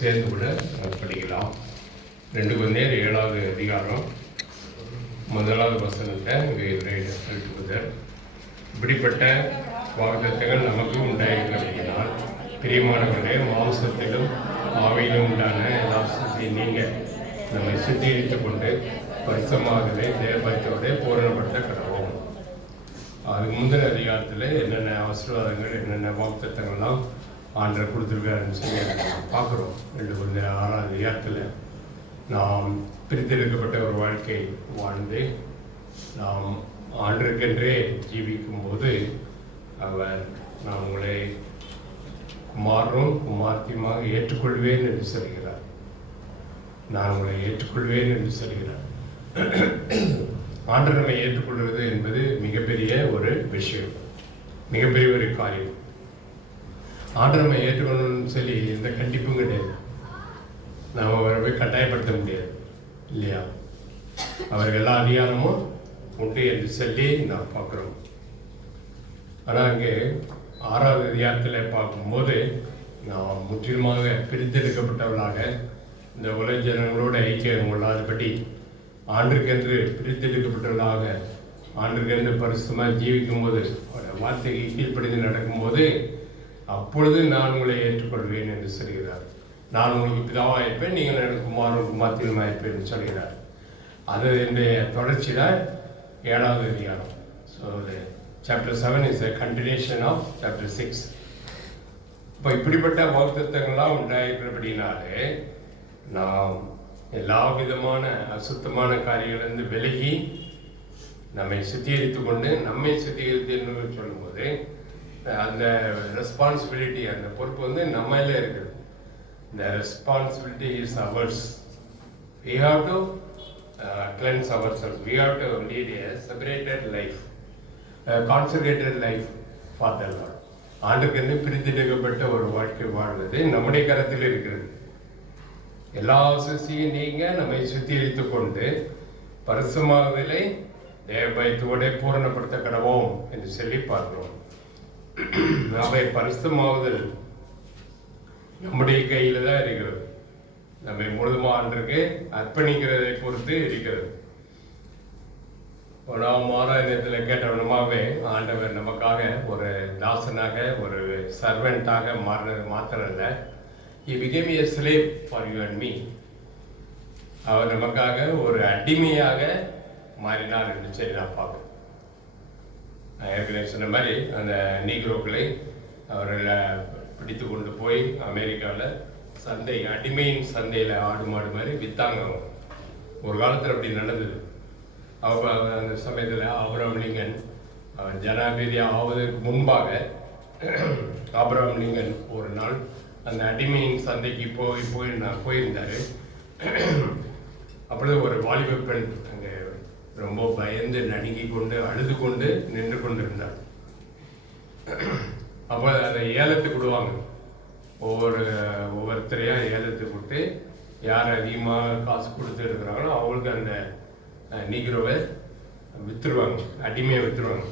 சேர்ந்து கூட படிக்கலாம். 2 Corinthians 7வது அதிகாரம் 1வது வசனத்தை டுகெதர். இப்படிப்பட்ட வாக்குத்தத்தங்கள் நமக்கு உண்டாயிருக்கிறபடியால் பிரியமானவர்களே, மாம்சத்திலும் ஆவியிலும் உண்டான எல்லா நீங்கள் நம்மை சுத்திகரித்துக் கொண்டு பரிசமாகவே தேவபக்தியோட பூரணப்படுத்த கடவோம். அதுக்கு முந்தின அதிகாரத்தில் என்னென்ன ஆசீர்வாதங்கள் என்னென்ன வாக்குத்தத்தங்கள்லாம் ஆண்டரை கொடுத்துருக்காருன்னு சொல்லி பார்க்குறோம். 2 Corinthians 6வது அதிகாரத்தில் நாம் பிரித்தெடுக்கப்பட்ட ஒரு வாழ்க்கை வாழ்ந்து நாம் ஆண்டருக்கென்றே ஜீவிக்கும்போது அவர் நான் உங்களை குமாரனும் குமார்த்தியுமாக ஏற்றுக்கொள்வேன் என்று சொல்கிறார். நான் உங்களை ஏற்றுக்கொள்வேன் என்று சொல்கிறார். ஆண்டர் நம்மை ஏற்றுக்கொள்வது என்பது மிகப்பெரிய ஒரு விஷயம், மிகப்பெரிய ஒரு காரியம். ஆண்டர் நம்மை ஏற்றுக்கொள்ளணும்னு சொல்லி எந்த கண்டிப்பும் கிடையாது. நாம் அவரை போய் கட்டாயப்படுத்த முடியாது இல்லையா? அவருக்கு எல்லா அதிகாரமும் உண்டு என்று சொல்லி நாம் பார்க்குறோம். ஆனால் அங்கே 6வது அதிகாரத்தில் பார்க்கும்போது நாம் முற்றிலுமாக பிரித்தெடுக்கப்பட்டவர்களாக இந்த உலக ஜனங்களோட ஐக்கியம் கொள்ளாதபடி ஆண்டுக்கென்று பிரித்தெடுக்கப்பட்டவர்களாக ஆண்டுக்கென்று பரிசுத்தமாக ஜீவிக்கும்போது அவருடைய வார்த்தைக்கு கீழ்ப்படிந்து நடக்கும்போது அப்பொழுது நான் உங்களை ஏற்றுக்கொள்வேன் என்று சொல்கிறார். நான் உங்களுக்கு பிதாவாக இருப்பேன், நீங்கள் எனக்கு குமாரனும் குமார்த்தியுமாக இருப்பேன் சொல்கிறார். அது என்னுடைய தொடர்ச்சி தான் 7வது அதிகாரம். So chapter 7 is a continuation of chapter 6. இப்போ இப்படிப்பட்ட வாக்குத்தத்தங்கள்லாம் உண்டாயிருக்கிறபடினாலே நாம் எல்லா விதமான அசுத்தமான காரியங்களிலிருந்து விலகி நம்மை சுத்திகரித்து கொண்டு நம்மை சுத்திகரித்து என்று சொல்லும்போது அந்த ரெஸ்பான்சிபிலிட்டி, அந்த பொறுப்பு வந்து நம்மள இருக்குது. The responsibility is ours. We have to cleanse ourselves. We have to lead a separated life, a consecrated life for the Lord. ஆண்டுக்கு பிரித்தெடுக்கப்பட்ட ஒரு வாழ்க்கை வாழ்வது நம்முடைய கரத்தில் இருக்கிறது. எல்லா சுசியும் நீங்க நம்மை சுத்திகரித்து கொண்டு பரிசுமாகுதலை தேவபக்தியோட பூரணப்படுத்த கடவோம் என்று சொல்லி பார்க்கிறோம். அவை பரிசுமாகுதல் நம்முடைய கையில் தான் இருக்கிறது. நம்மை முழுதுமாக ஆண்டருக்கு அர்ப்பணிக்கிறதை பொறுத்து இருக்கிறது. நாம் ஆராயணத்தில் கேட்டவனமாகவே ஆண்டவர் நமக்காக ஒரு தாசனாக ஒரு சர்வெண்ட்டாக மாறினது மாத்திரம் இல்லை, He became a slave for you and me. அவர் நமக்காக ஒரு அடிமையாக மாறினார் என்று சொல்லி நான் பார்க்குறேன். நான் ஏற்கனவே சொன்ன மாதிரி அந்த நீக்ரோக்களை அவர்களை பிடித்து கொண்டு போய் அமெரிக்காவில் சந்தை, அடிமையின் சந்தையில் ஆடு மாடு மாதிரி விற்றாங்க. ஒரு காலத்தில் அப்படி நடந்தது. அந்த சமயத்தில் ஆபிரகாம் லிங்கன் ஜனாதிபதி ஆவதற்கு முன்பாக ஆபிரகாம் லிங்கன் ஒரு நாள் அந்த அடிமையின் சந்தைக்கு போயிருந்தார். அப்பொழுது ஒரு வாலிப பெண் அங்கே ரொம்ப பயந்து நடுங்கி கொண்டு அழுது கொண்டு நின்று கொண்டிருந்தார். அப்போ அதை ஏலத்துக்கு விடுவாங்க. ஒவ்வொருத்தரையாக ஏலத்துக்கு விட்டு யார் அதிகமாக காசு கொடுத்து இருக்கிறாங்களோ அவங்களுக்கு அந்த நீக்ரோவை விற்றுருவாங்க, அடிமையை விற்றுருவாங்க.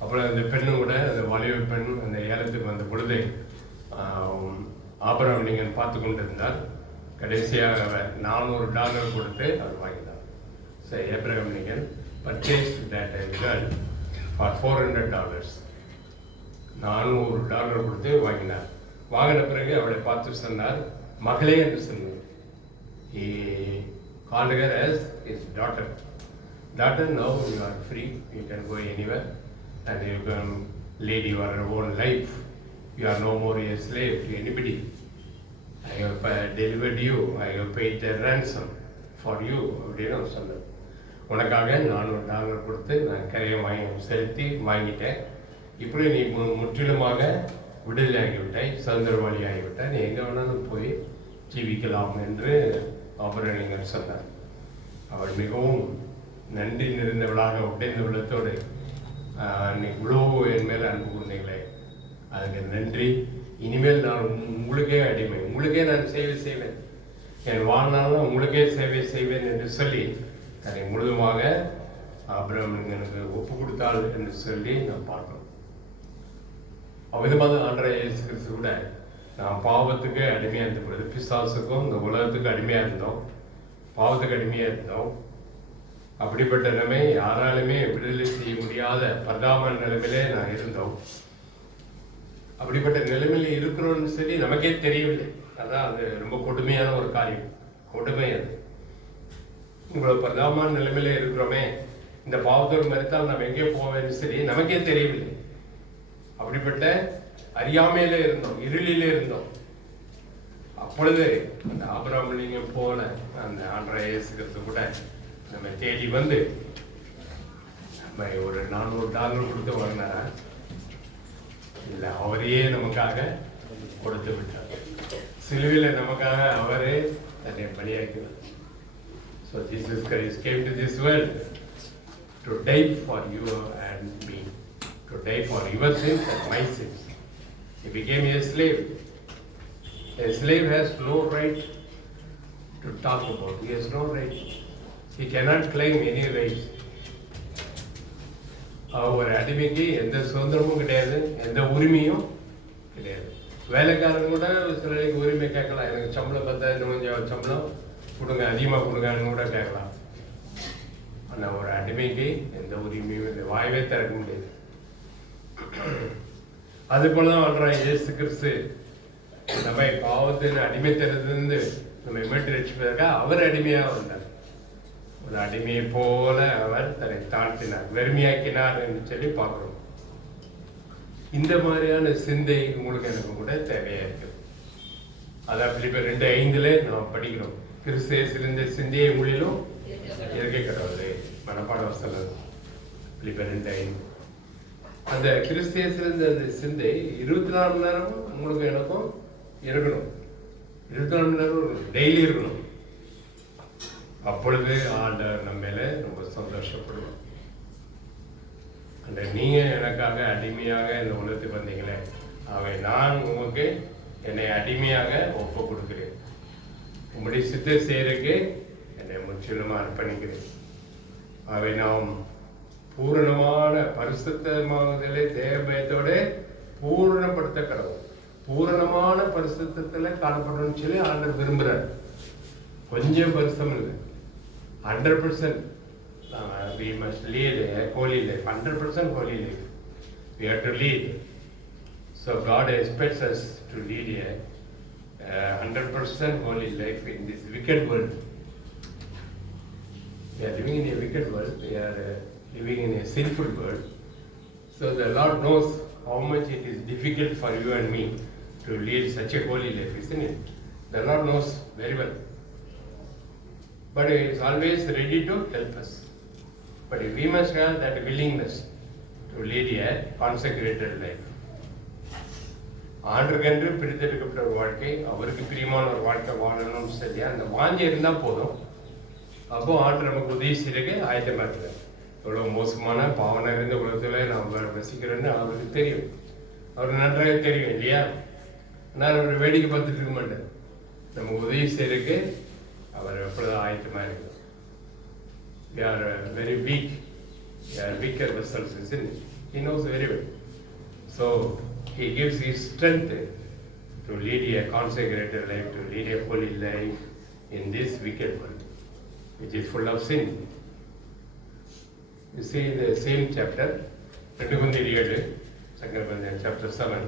அப்புறம் அந்த பெண்ணும் கூட, அந்த வாலிப பெண் அந்த ஏலத்துக்கு வந்த பொழுது ஆபிரகாம் லிங்கன் பார்த்து கொண்டு இருந்தார். கடைசியாக அவர் $400 கொடுத்து அவர் வாங்கினார். So Abraham Lincoln purchased that girl for $400. $400 கொடுத்து வாங்கினார். வாங்கின பிறகு அவளை பார்த்து சொன்னார், மகளே என்று சொன்னார். He called her as his daughter. Daughter, now you are free. You can go anywhere and you can lead your own life. You are no more a slave to anybody. I have delivered you. I have paid the ransom for you. அப்படின்னு சொன்னார். உனக்காக $400 கொடுத்து நான் கரையை செலுத்தி வாங்கிட்டேன். இப்படி நீ முற்றிலுமாக விடுதலை ஆகிவிட்டாய், சுதந்திரவாளி ஆகிவிட்டாய், நீ எங்கே வேணாலும் போய் ஜீவிக்கலாம் என்று ஆபிரகாம் லிங்கன் சொன்னார். அவள் மிகவும் நன்றி நிறைந்தவளாக உடைந்த உள்ளத்தோடு, நீ இவ்வளோ என் மேலே அன்பு கொண்டீங்களே, அதுக்கு நன்றி. இனிமேல் நான் உங்களுக்கே அடிமை, உங்களுக்கே நான் சேவை செய்வேன், என் வாழ்நாளும் உங்களுக்கே சேவை செய்வேன் என்று சொல்லி தன்னை முழுதுமாக ஆபிரகாம் லிங்கனுக்கு ஒப்பு கொடுத்தாள் என்று சொல்லி நான் பார்க்கிறோம். அவ்விதமாக ஆண்டவராகிய இயேசு கிறிஸ்து கூட நான் பாவத்துக்கு அடிமையாக இருந்த பொழுது, பிசாசுக்கும் இந்த உலகத்துக்கு அடிமையாக இருந்தோம், பாவத்துக்கு அடிமையாக இருந்தோம். அப்படிப்பட்ட நிலைமை யாராலுமே விடுதலை செய்ய முடியாத பரிதாப நிலைமையிலே நான் இருந்தோம். அப்படிப்பட்ட நிலைமையில இருக்கிறோம்னு சொல்லி நமக்கே தெரியவில்லை. அதான் அது ரொம்ப கொடுமையான ஒரு காரியம், கொடுமை அது. இவ்வளவு பரிதாபமான நிலைமையில இருக்கிறோமே, இந்த பாவத்தோடு மறித்தால் நம்ம எங்கே போவேன்னு சொல்லி நமக்கே தெரியவில்லை. அப்படிப்பட்ட அறியாமையில இருந்தோம், இருளிலே இருந்தோம். அப்பொழுது அந்த ஆபிரகாம் போல அந்த ஆண்டவராகிய இயேசு கிறிஸ்து கூட நம்ம தேடி வந்து நம்ம ஒரு $400 கொடுத்து வாங்கினாரா? இல்லை, அவரையே நமக்காக கொடுத்து விட்டார். சிலுவையில் நமக்காக அவரே தன்னை பலியாக்கிறார். So Jesus Christ came to this world to die for you and me, to die for your sins and my sins. He became a slave. A slave has no right to talk about. He has no right. He cannot claim any rights. ஒரு அடிமைக்கு எந்த சுதந்திரமும் கிடையாது, எந்த உரிமையும் கிடையாது. வேலைக்காரன் கூட சிலருக்கு உரிமை கேட்கலாம். எனக்கு சம்பளம் பார்த்தா இன்னும் கொஞ்சம் சம்பளம் கொடுங்க, அதிகமாக கொடுங்கன்னு கூட கேட்கலாம். ஆனால் ஒரு அடிமைக்கு எந்த உரிமையும் இல்லை, வாய்வே திறக்க முடியாது. அது போல தான் வாழ்றான் இயேசு கிறிஸ்து. நம்ம பாவத்தின் அடிமைத்தனத்திலிருந்து நம்ம மீட்டு ரட்சிப்பதற்காக அவர் அடிமையாக வந்தார். ஒரு அடிமையை போல அவர் தன்னை தாழ்த்தினார், வெறுமையாக்கினார் என்று சொல்லி பார்க்கிறோம். இந்த மாதிரியான சிந்தை உங்களுக்கு எனக்கு கூட தேவையா இருக்கு. அதான் பிலிப்பியர் 2:5 நாம் படிக்கிறோம். கிறிஸ்தேசிலிருந்த சிந்தையை உங்களிலும் இருக்க கடவுளே, மனப்பாட வசனம் பிலிப்பியர் 2:5. அந்த கிறிஸ்தேசிலிருந்த அந்த சிந்தை 24 மணி நேரமும் உங்களுக்கு எனக்கும் இருக்கணும். 24 மணி நேரம் டெய்லி இருக்கணும். அப்பொழுது ஆண்டவர் நம்ம மேல ரொம்ப சந்தோஷப்படுவோம். அந்த நீங்க எனக்காக அடிமையாக இந்த உலகத்துக்கு வந்தீங்களே, அவை நான் உங்களுக்கு என்னை அடிமையாக ஒப்பு கொடுக்கிறேன். உங்களுடைய சித்த செய்யறதுக்கு என்னை முற்றிலுமா அர்ப்பணிக்கிறேன். அவை நாம் பூரணமான பரிசுத்தமாகுதலை தேவபயத்தோட பூரணப்படுத்த கடவுள், பூரணமான பரிசுத்தத்துல காணப்படணும்னு சொல்லி ஆண்டவர் விரும்புறார். கொஞ்சம் பரிசுத்தம் இல்லை, 100%. We must lead a holy life, 100% holy life. We have to lead. So God expects us to lead a 100% holy life in this wicked world. We are living in a wicked world. We are living in a sinful world. So the Lord knows how much it is difficult for you and me to lead such a holy life, isn't it? The Lord knows very well. But He is always ready to help us. But we must have that willingness to lead a consecrated life. ஆண்டவருக்கென்று பிரித்தெடுக்கப்பட்ட ஒரு வாழ்க்கை, அவருக்கு பிரியமான ஒரு வாழ்க்கை வாழணும்னு சொல்லி அந்த வாஞ்சி இருந்தால் போதும். அப்போ ஆண்டவர் நமக்கு உதவி செய்யறதுக்கு ஆயத்தமாக இருக்கிறார். எவ்வளோ மோசமான பாவனை இருந்த உலகத்தில் நாம் வசிக்கிறோன்னு அவருக்கு தெரியும், அவருக்கு நன்றாக தெரியும் இல்லையா? ஆனால் அவர் வேடிக்கை பார்த்துட்டு இருக்க மாட்டார். நமக்கு உதவி செய்யறதுக்கு அவர் எப்பொழுதும் ஆயத்தமாக இருக்கிறார். We are very weak. We are weaker vessels, isn't it? He knows very well. So He gives His strength to lead a consecrated life, to lead a holy life in this wicked world, which is full of sin. You see the same chapter, 2 Corinthians, 2 Corinthians chapter 7.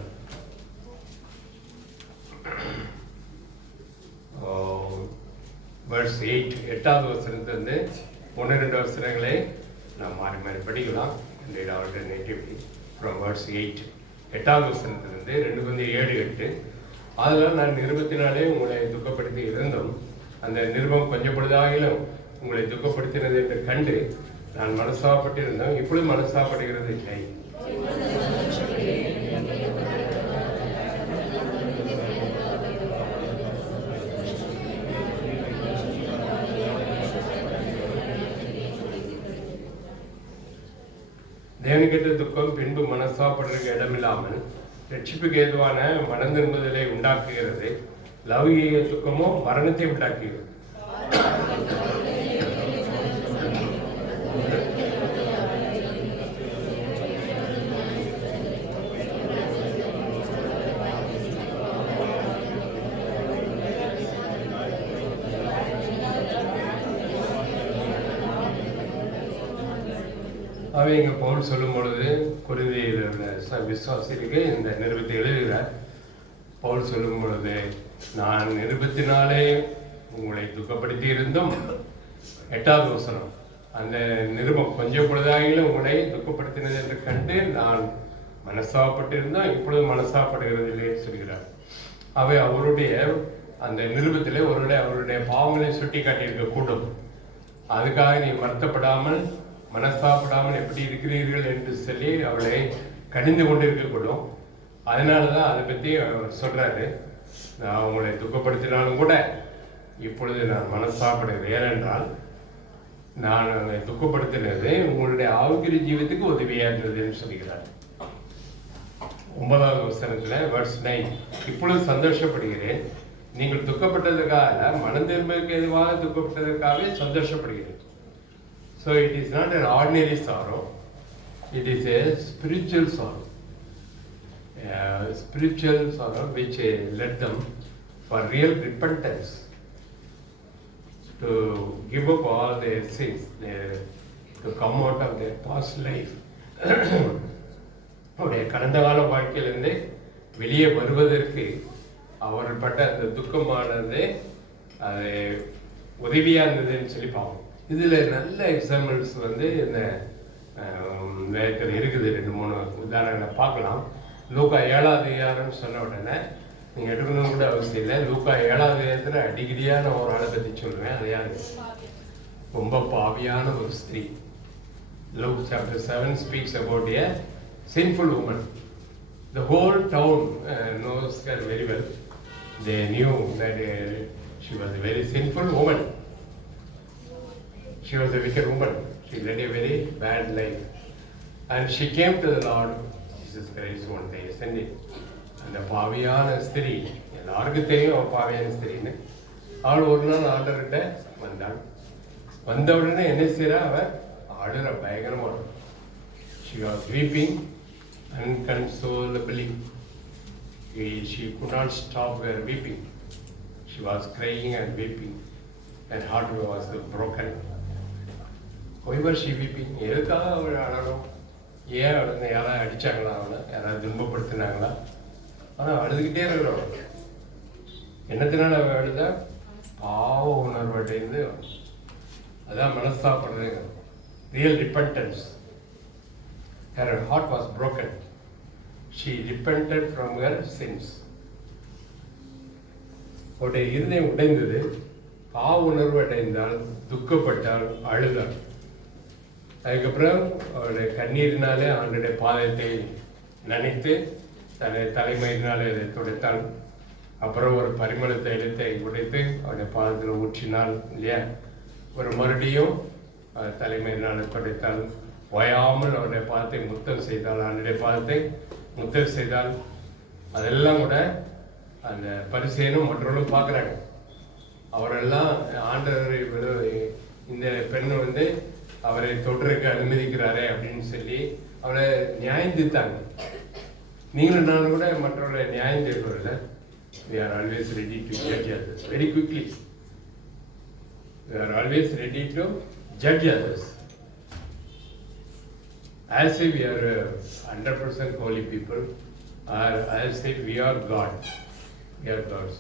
Verse 8, 8வது வசனத்திலிருந்து 1-2 வசனங்களை நாம் மாறி மாறி படிக்கலாம். Read alternatively from verse 8. 8வது வசனத்திலிருந்து 2 Corinthians 7-8. அதனால் நான் நிருபத்தினாலே உங்களை துக்கப்படுத்தி இருந்தும் அந்த நிருபம் கொஞ்சம் பொழுதாகிலும் உங்களை துக்கப்படுத்தினது என்று கண்டு நான் மனஸ்தாபப்பட்டிருந்தோம், இப்பொழுது மனஸ்தாபப்படுகிறது இல்லை. தேவனுக்கேற்ற துக்கம் பின்பு மனஸ்தாபப்படுறதுக்கு இடமில்லாமல் ரட்சிப்புக்கு ஏதுவான மனம் திரும்புதலை உண்டாக்குகிறது. லௌகிக துக்கமோ மரணத்தை உண்டாக்குகிறது. அவை இங்கே பவுல் சொல்லும் பொழுது குருந்தியில் உள்ள விசுவாசிகளுக்கு இந்த நிருபத்தை எழுதுகிறார். பவுல் சொல்லும் பொழுது, நான் நிருபத்தினாலே உங்களை துக்கப்படுத்தி இருந்தும், 8வது வசனம், அந்த நிருபம் கொஞ்சம் பொழுதாகிலும் உங்களை துக்கப்படுத்தினது என்று கண்டு நான் மனசாப்பட்டிருந்தோம், இப்பொழுது மனசாப்படுகிறது இல்லைன்னு சொல்கிறார். அவை அவருடைய அந்த நிருபத்திலே அவருடைய பாவங்களை சுட்டி காட்டியிருக்கக்கூடும். அதுக்காக நீ வருத்தப்படாமல் மனசாப்படாமல் எப்படி இருக்கிறீர்கள் என்று சொல்லி அவளை கடிந்து கொண்டு இருக்கக்கூடும். அதனால தான் அதை பற்றி அவர் சொல்கிறாரு, நான் உங்களை துக்கப்படுத்தினாலும் கூட இப்பொழுது நான் மனசாப்படுகிறேன். ஏனென்றால் நான் அதை துக்கப்படுத்தினது உங்களுடைய ஆவிக்குரிய ஜீவத்துக்கு உதவியாக இருந்ததுன்னு சொல்கிறார். 9வது வசனத்தில் வெர்ஸ் 9, இப்பொழுது சந்தோஷப்படுகிறேன், நீங்கள் துக்கப்பட்டதற்காக மனம் திரும்புவதற்கு எதுவாக துக்கப்பட்டதற்காகவே சந்தோஷப்படுகிறேன். So it is not an ordinary sorrow, it is a spiritual sorrow. Spiritual sorrow which led them for real repentance, to give up all their sins, to come out of their past life. அவருடைய கடந்த கால வாழ்க்கையிலிருந்து வெளியே வருவதற்கு அவர் பட்ட அந்த துக்கமானது அது உதவியாக இருந்ததுன்னு சொல்லி பார்ப்போம். இதில் நல்ல எக்ஸாம்பிள்ஸ் இந்த வேதத்தில் இருக்குது. 2-3 உதாரணங்களை பார்க்கலாம். லூக்கா 7வது அதிகாரம் சொன்ன உடனே நீங்கள் எடுக்கணும் கூட அவசியம் இல்லை. லூக்கா 7வது அதிகாரத்தில் அடிக்கடியான ஒரு ஆளை பற்றி சொல்லுவேன். அது யாரு? ரொம்ப பாவியான ஒரு ஸ்திரீ. Luke chapter 7 speaks about a sinful woman. The whole town knows her very well. They knew that she was a very sinful woman. She was a wicked woman. She led a very bad life. And she came to the Lord Jesus Christ one day, isn't it? அந்த பாவியான ஸ்திரீ, எல்லாருக்கும் தெரியும் அவள் பாவியான ஸ்திரீன்னு. அவள் ஒரு நாள் ஆண்டவர்கிட்ட வந்தாள். வந்த உடனே என்ன செய்யறா? அவள் ஆடுற பயங்கரமாக. She was weeping unconsolably. She could not stop her weeping. She was crying and weeping. Her heart was broken. Why was she weeping? எதுக்காக அவள் அழணும்? ஏன் அழுது? யாராவது அடித்தாங்களா அவளை? யாராவது துன்பப்படுத்தினாங்களா? ஆனால் அழுதுகிட்டே இருக்கிறவள். என்னத்தினால அவள் அழுதா? பாவ உணர்வடைந்து. அதான் மனஸ்தாபப்படுறது, real repentance. Her heart was broken. She repented from her sins. அவருடைய இருதயம் உடைந்தது, பாவ உணர்வு அடைந்தால், துக்கப்பட்டால், அழுதாள். அதுக்கப்புறம் அவருடைய கண்ணீரினாலே அவனுடைய பாதத்தை நனைத்து தலைமையினாலே அதை துடைத்தாள். அப்புறம் ஒரு பரிமள தைலத்தை உடைத்து அவருடைய பாதத்தில் ஊற்றினாள் இல்லையா. ஒரு மறுபடியும் தலைமையினால துடைத்தாள். ஓயாமல் அவருடைய பாதத்தை முத்தம் செய்தாள். அவனுடைய பாதத்தை முத்தம் செய்தாள். அதெல்லாம் கூட அந்த பரிசேனும் மற்றவர்களும் பார்க்குறாங்க. அவரெல்லாம் ஆண்டவர் இந்த பெண் அவரை தொற்றுக்கு அனுமதிக்கிறாரே அப்படின்னு சொல்லி அவளை நியாயம் தீர்த்தாங்க. நீங்களும் நானும் கூட மற்றவர்களை நியாயம் தீர்ப்பதில்லை. We are always ready to judge others very quickly. We are always ready to judge others as if we are 100% holy people, or as if we are God. We are gods.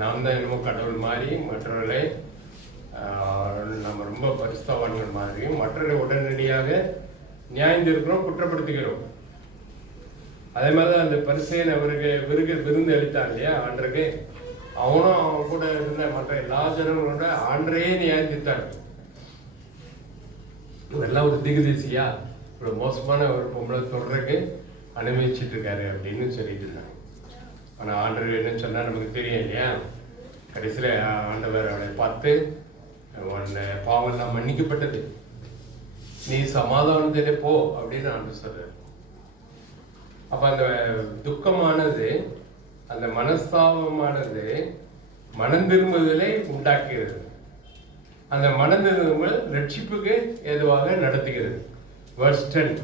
நாம் தான் என்னமோ கடவுள் மாதிரி மற்றவர்களை நம்ம ரொம்ப பரிசுத்தவான்கள் மாதிரியும் மற்றவர்களை உடனடியாக நியாயம் தீர்க்கிறோம், குற்றப்படுத்துகிறோம். அதே மாதிரி தான் அந்த பரிசேன் அவருக்கு விருந்து அளித்தான் இல்லையா ஆண்டருக்கு. அவனும் அவன் கூட இருந்த மற்ற எல்லா ஜனங்களோட ஆண்டரையே நியாயம் தீர்த்தாங்க. இதெல்லாம் ஒரு திகுதிசியா, ஒரு மோசமான ஒரு பொம்பளை தொடர்றதுக்கு அனுமதிச்சுட்டு இருக்காரு அப்படின்னு சொல்லிட்டு இருந்தாங்க. ஆனால் ஆண்டவர் என்ன சொன்னால் நமக்கு தெரியும் இல்லையா. கடைசியில் ஆண்டவர் அவளை பார்த்து, உன்னை பாவம்லாம் மன்னிக்கப்பட்டது, நீ சமாதானத்திலே போ அப்படின்னு ஆண்டவர் சொல்றாரு. அப்போ அந்த துக்கமானது, அந்த மனஸ்தாபமானது மனம் திரும்புதலை உண்டாக்குகிறது. அந்த மனம் திரும்புதல் ரட்சிப்புக்கு ஏதுவாக நடத்துகிறது. verse 10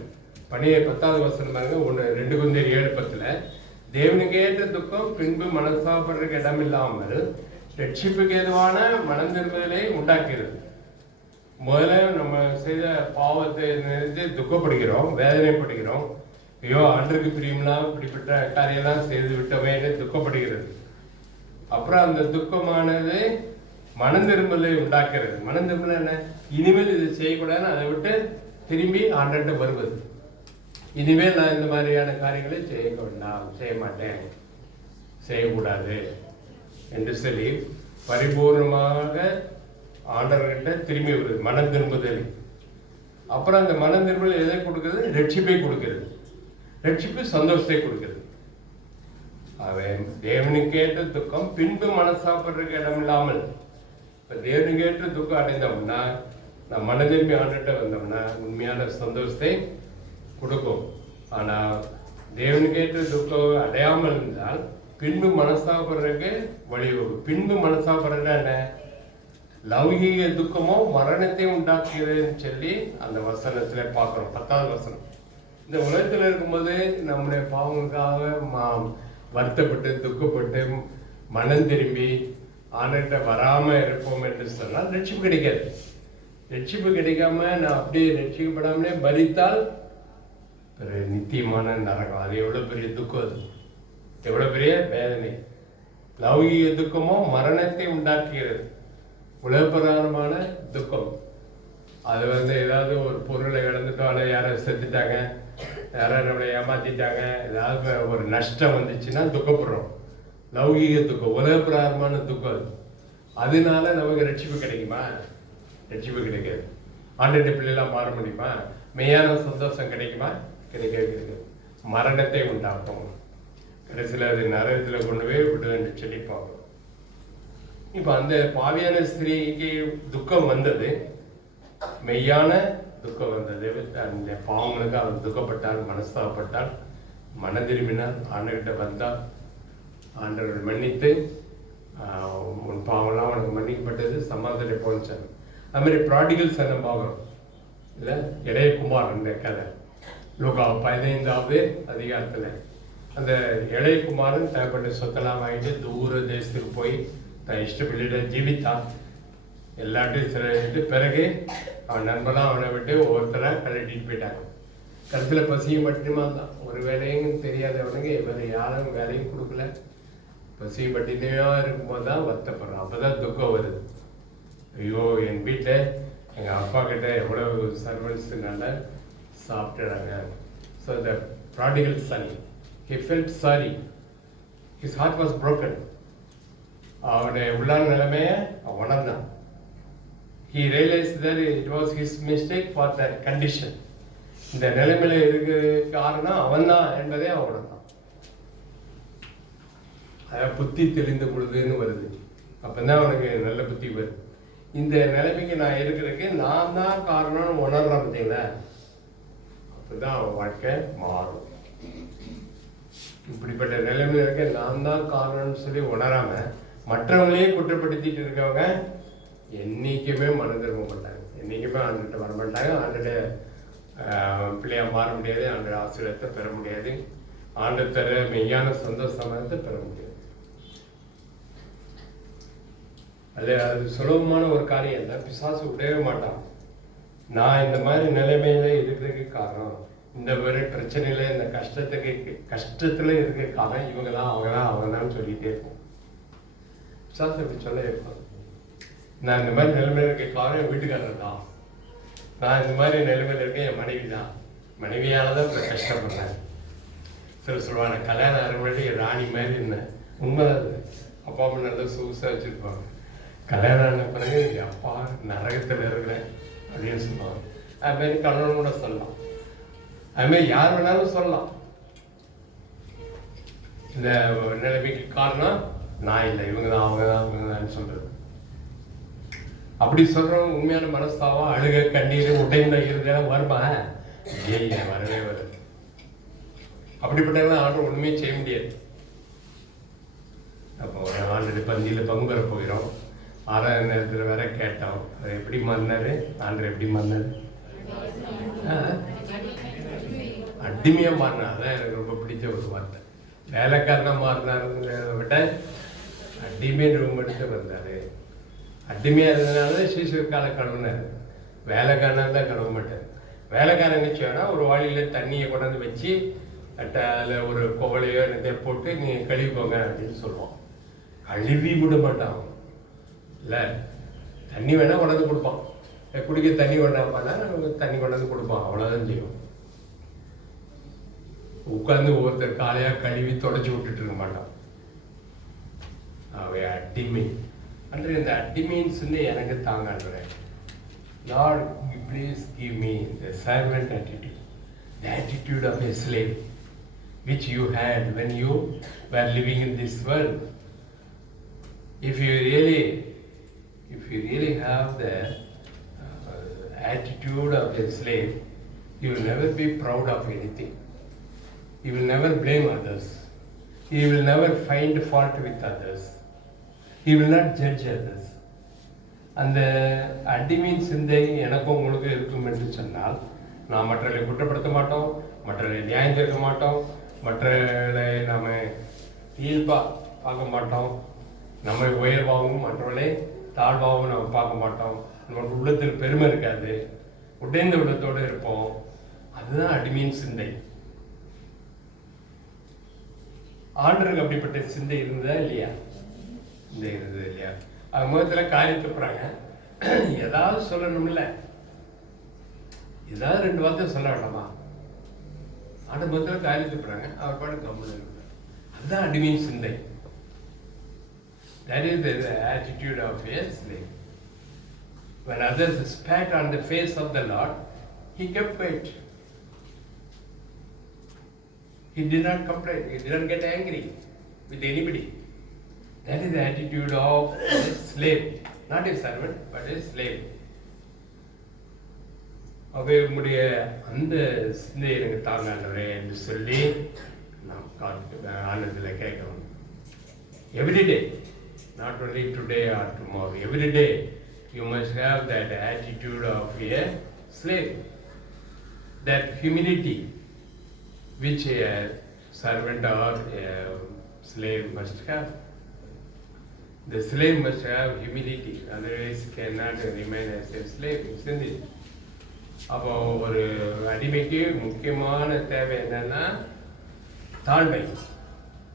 10வது வசனம் பாருங்க. 2 Corinthians 7:10 தேவனுக்கு ஏற்ற துக்கம் பின்பு மனஸ்தாபப்படுறதுக்கு இடமில்லாமல் ரட்சிப்புக்கு ஏதுவான மனம் திரும்புதலை உண்டாக்குகிறது. முதல்ல நம்ம செய்த பாவத்தை நினைத்து துக்கப்படுகிறோம், வேதனைப்படுகிறோம். ஐயோ ஆண்டருக்கு பிரியம்லாம் இப்படிப்பட்ட காரியெல்லாம் செய்து விட்டோமேன்னு துக்கப்படுகிறது. அப்புறம் அந்த துக்கமானது மனம் திரும்பலை உண்டாக்குறது. மனம் திரும்பல என்ன, இனிமேல் இது செய்யக்கூடாதுன்னு அதை விட்டு திரும்பி ஆண்டன்ட்ட வருவது. இனிமேல் நான் இந்த மாதிரியான காரியங்களை செய்ய வேண்டாம், செய்ய மாட்டேன், செய்யக்கூடாது என்று சொல்லி பரிபூர்ணமாக ஆண்டவர்கிட்ட திரும்பி வருது, மனம் திரும்புதல். அப்புறம் அந்த மனம் திரும்பல் எதை கொடுக்குறது? ரட்சிப்பை கொடுக்கிறது. ரட்சிப்பு சந்தோஷத்தை கொடுக்கிறது. அவன் தேவனுக்கேற்ற துக்கம் பின்பு மனசாப்படுறதுக்கு இடம் இல்லாமல், இப்போ தேவனுக்கேற்ற துக்கம் அடைந்தோம்னா, நம்ம மன திரும்பி ஆண்டுகிட்ட வந்தோம்னா உண்மையான சந்தோஷத்தை கொடுக்கும். ஆனால் தேவனுக்கேற்ற துக்கம் அடையாமல் இருந்தால் பின்பு மனசாப்படுறதுக்கு வழிவகும். பின்பு மனசாப்படுறதுனா என்ன? லௌகீக துக்கமோ மரணத்தை உண்டாக்குகிறதுன்னு சொல்லி அந்த வசனத்துல பார்க்குறோம். 10வது வசனம். இந்த உலகத்தில் இருக்கும்போது நம்முடைய பாவங்களுக்காக வருத்தப்பட்டு துக்கப்பட்டு மனம் திரும்பி ஆண்டுகிட்ட வராமல் இருப்போம் என்று சொன்னால் ரட்சிப்பு கிடைக்காது. ரட்சிப்பு கிடைக்காம நான் அப்படியே ரட்சிக்கப்படாமலே பரித்தால் நித்தியமான நரகம். அது எவ்வளோ பெரிய துக்கம், அது எவ்வளோ பெரிய வேதனை. லௌகீக துக்கமோ மரணத்தை உண்டாக்குகிறது. உலகப்பிரகாரமான துக்கம் அது ஏதாவது ஒரு பொருளை இழந்துட்டோம், அல்லது யாரும் செத்துட்டாங்க, யாரும் நம்மளை ஏமாத்திட்டாங்க, ஏதாவது ஒரு நஷ்டம் வந்துச்சுன்னா துக்கப்படுறோம். லௌகீக துக்கம், உலகப்பிரகாரமான துக்கம் அது. அதனால நமக்கு ரட்சிப்பு கிடைக்குமா? ரட்சிப்பு கிடைக்காது. ஆண்டை பிள்ளைலாம் மாற முடியுமா? மெய்யான சந்தோஷம் கிடைக்குமா? கிடைக்கவே கிடைக்காது. மரணத்தை உண்டாக்கும். கடைசியில் அது நரகத்தில் கொண்டு போய் விடுவேன்னு சொல்லி பார்க்கணும். இப்போ அந்த பாவியான ஸ்திரீக்கு துக்கம் வந்தது, மெய்யான துக்கம் வந்தது. அந்த பாவங்களுக்கு அவர் துக்கப்பட்டார், மனஸ்தாபப்பட்டார், மன திரும்பினார், ஆண்டவர்கிட்ட வந்தார். ஆண்டவர் மன்னித்து உன் பாவம்லாம் அவனுக்கு மன்னிக்கப்பட்டது, சமாதானம் போனிச்சார். அது மாதிரி ப்ராடிகல் சன்னை பார்க்குறோம் இல்லை, இளைய குமார். அந்த கதை லூக்கா 15வது அதிகாரத்தில் அந்த இளைய குமாரன் தகப்பட்ட சொத்தெல்லாம் வாங்கிட்டு தூர தேசத்துக்கு போய் தான் இஷ்டப்பட்டு ஜீவித்தான். எல்லாத்தையும் சிறையிட்டு பிறகு அவன் நண்பனாக அவனை விட்டு ஒவ்வொருத்தராக கழட்டிட்டு போயிட்டாங்க. கருத்தில் பசியும் மட்டுமா தான், ஒரு வேலையும் தெரியாதவனுக்கு வேறு யாரும் வேலையும் கொடுக்கல. பசியும் பட்டினியாக இருக்கும்போது தான் வருத்தப்படுறான். அப்போ தான் துக்கம் வருது. ஐயோ என் வீட்டில் எங்கள் அப்பா கிட்ட எவ்வளோ சர்வன்ஸ்னால சாப்பிட்டுறாங்க. So the prodigal son, he felt sorry, his heart was broken. அவனுடைய உள்ளான நிலைமையை உணர்ந்தான். he realized that it was his mistake for that condition. இந்த நிலைமையில இருக்கிற காரணம் அவன் தான் என்பதை அவன் உணர்ந்தான். அதான் புத்தி தெளிந்த பொழுதுன்னு வருது. அப்பதான் அவனுக்கு நல்ல புத்தி வருது. இந்த நிலைமைக்கு நான் இருக்கிறதுக்கு நான் தான் காரணம்னு உணர்றான். பார்த்தீங்களா? அப்பதான் அவன் வாழ்க்கை மாறும். இப்படிப்பட்ட நிலைமையில இருக்க நான் தான் காரணம்னு சொல்லி உணராம மற்றவங்களையே குற்றப்படுத்திட்டு இருக்கவங்க என்னைக்குமே மனம் திரும்ப மாட்டாங்க, என்னைக்குமே ஆண்டுகிட்ட வர மாட்டாங்க, ஆண்டுகிட்ட பிள்ளையா மாற முடியாது, ஆண்டு ஆசீர்வாதத்தை பெற முடியாது, ஆண்டு தர மெய்யான சந்தோஷத்தை பெற முடியாது. அது சுலபமான ஒரு காரியம் இல்லை. பிசாசு விடவே மாட்டான். நான் இந்த மாதிரி நிலைமையில இருக்கிறதுக்கு காரணம், இந்த மாதிரி பிரச்சனையில இந்த கஷ்டத்துல இருக்க காரணம் இவங்க தான், அவங்க தான் சொல்லிட்டே இருப்போம். பிசாசு அப்படி சொல்ல இருப்பாங்க. நான் இந்த மாதிரி நிலைமையில இருக்க காரணம் என் வீட்டுக்காரர் தான், நான் இந்த மாதிரி நிலைமையில இருக்க என் மனைவி தான், மனைவியாலதான் இப்போ கஷ்டப்படுறேன். சொல்லுவாங்க கல்யாணம் ஆரம்பிட்டு ராணி மாதிரி இருந்தேன். உண்மைதான். அப்பா அம்மா நல்லா சொகுசாக வச்சுருப்பாங்க. கல்யாணம் ஆன பிறகு அப்பா நரகத்தில் இருக்கிறேன் அப்படின்னு சொல்லுவாங்க. அதுமாரி கணவன் கூட சொல்லலாம், அதுமாரி யார் வேணாலும் சொல்லலாம். இந்த நிலைமைக்கு காரணம் நான் இல்லை, இவங்க தான், அவங்க தான் சொல்றது. அப்படி சொல்றவங்க உண்மையான மனஸ்தாவம், அழுக, கண்ணீர், உடைந்த இருந்தெல்லாம் வருமா? வரவே வருது. அப்படிப்பட்டவங்க ஆண்டு ஒண்ணுமே செய்ய முடியாது. அப்போ ஆண்டு பந்தியில் பங்கு பெற போகிறோம். 6ஆவது நேரத்தில் வேற கேட்டோம், அதை எப்படி மாறினாரு ஆண்டு? எப்படி மாறினாரு? அடிமையா மாறினா. அதான் எனக்கு ரொம்ப பிடிச்ச ஒரு வார்த்தை. வேலைக்காரனா மாறினாருங்கிறத விட அடிமை ரூம் எடுத்து வந்தாரு. அடிமையா இருந்ததுனால சீசர் கால கழுவினார். வேலைக்காரனாக தான் கழுவ மாட்டார். வேலைக்காரன் என்ன செய்வானா, ஒரு வாளியில் தண்ணியை கொண்டாந்து வச்சு அதில் ஒரு குவளையோ என்னத்தை போட்டு நீ கழுவி போங்க அப்படின்னு சொல்லுவான். கழுவி விட மாட்டான். இல்லை, தண்ணி வேணால் கொண்டாந்து கொடுப்பான். குடிக்க தண்ணி கொண்டாப்பானா தண்ணி கொண்டாந்து கொடுப்பான், அவ்வளோதான் செய்யும். உட்காந்து ஒவ்வொருத்தர் காலையாக கழுவி தொடச்சி விட்டுட்டு இருக்க மாட்டான். அவை அடிமை அன்று இந்த அடிமைன்னு சொல்லி எனக்கு தாங்கன்றேன். Lord, please give me the servant attitude, the attitude of a slave, which you had when you were living in this world. If you really have the attitude of a slave, you will never be proud of anything. You will never blame others. You will never find fault with others. He will not judge others. அந்த அடிமையின் சிந்தை எனக்கும் உங்களுக்கு இருக்கும் என்று சொன்னால், நாம் மற்றவர்களை குற்றப்படுத்த மாட்டோம், மற்றவர்களை நியாயம் தீர்க்க மாட்டோம், மற்றவர்களை நாம் இயல்பாக பார்க்க மாட்டோம், நம்ம உயர்வாகவும் மற்றவர்களை தாழ்வாகவும் நம்ம பார்க்க மாட்டோம். நம்ம உள்ளத்தில் பெருமை இருக்காது, உடைந்த உள்ளத்தோடு இருப்போம். அதுதான் அடிமையின் சிந்தை. ஆண்டருக்கு அப்படிப்பட்ட சிந்தை இருந்ததா இல்லையா? சிந்தை இருந்தது இல்லையா? அது முகத்தில் காரியத்தை போகிறாங்க, ஏதாவது சொல்லணும்ல, ஏதாவது 2 வார்த்தை சொல்ல வேண்டாமா? ஆண்டு முகத்தில் காரியத்தை போகிறாங்க, அவர் பாடு கம்முன்னு. அதுதான் அடிமையின் சிந்தை. That is the attitude of a slave. When others spat on the face of the Lord, he kept quiet. He did not complain. He did not get angry with anybody. That is the attitude of a slave, not a servant, but a slave. அவை உங்களுடைய அந்த சிந்தை எனக்கு தாங்கன்றே என்று சொல்லி நாம் ஆனந்தில் கேட்கணும். Everyday, not only today or tomorrow, every day you must have that attitude of a slave, that humility which a servant or a slave must have. The slave must have humility, otherwise cannot remain as a slave, isn't it? அப்போ ஒரு அடிமைக்கு முக்கியமான தேவை என்னன்னா தாழ்மை,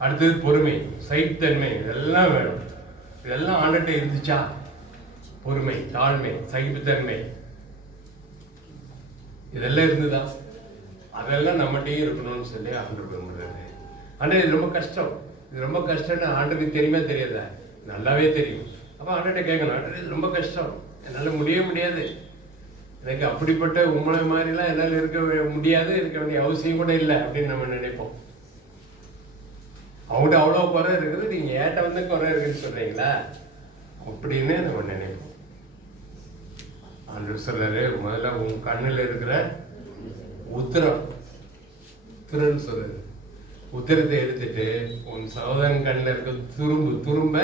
அடுத்தது பொறுமை, சகிப்புத்தன்மை, இதெல்லாம் வேணும். இதெல்லாம் ஆண்டுகிட்ட இருந்துச்சா? பொறுமை, தாழ்மை, சகிப்புத்தன்மை இதெல்லாம் இருந்துதா? அதெல்லாம் நம்மகிட்டையும் இருக்கணும்னு சொல்லி ஆண்டு விரும்புறது. ஆனால் இது ரொம்ப கஷ்டம். இது ரொம்ப கஷ்டம்னு ஆண்டுக்கு தெரியுமா தெரியாதா? நல்லாவே தெரியும். அப்போ ஆண்டுகிட்ட கேட்கணும், ஆண்டு இது ரொம்ப கஷ்டம், என்னால் முடியாது, எனக்கு அப்படிப்பட்ட உங்களை மாதிரிலாம் என்னால் இருக்க முடியாது, இருக்க வேண்டிய அவசியம் கூட இல்லை அப்படின்னு நம்ம நினைப்போம். அவங்கள்ட்ட அவ்வளோ குறை இருக்குது, நீங்கள் ஏட்ட வந்து குறை இருக்குன்னு சொல்கிறீங்களா அப்படின்னு நம்ம நினைப்போம். ஆண்டு சொல்றாரு, முதல்ல உன் கண்ணில் இருக்கிற உத்திரன்னு சொல்றாரு. உத்திரத்தை எடுத்துட்டு உன் சகோதரன் கண்ணில் இருக்க துரும்ப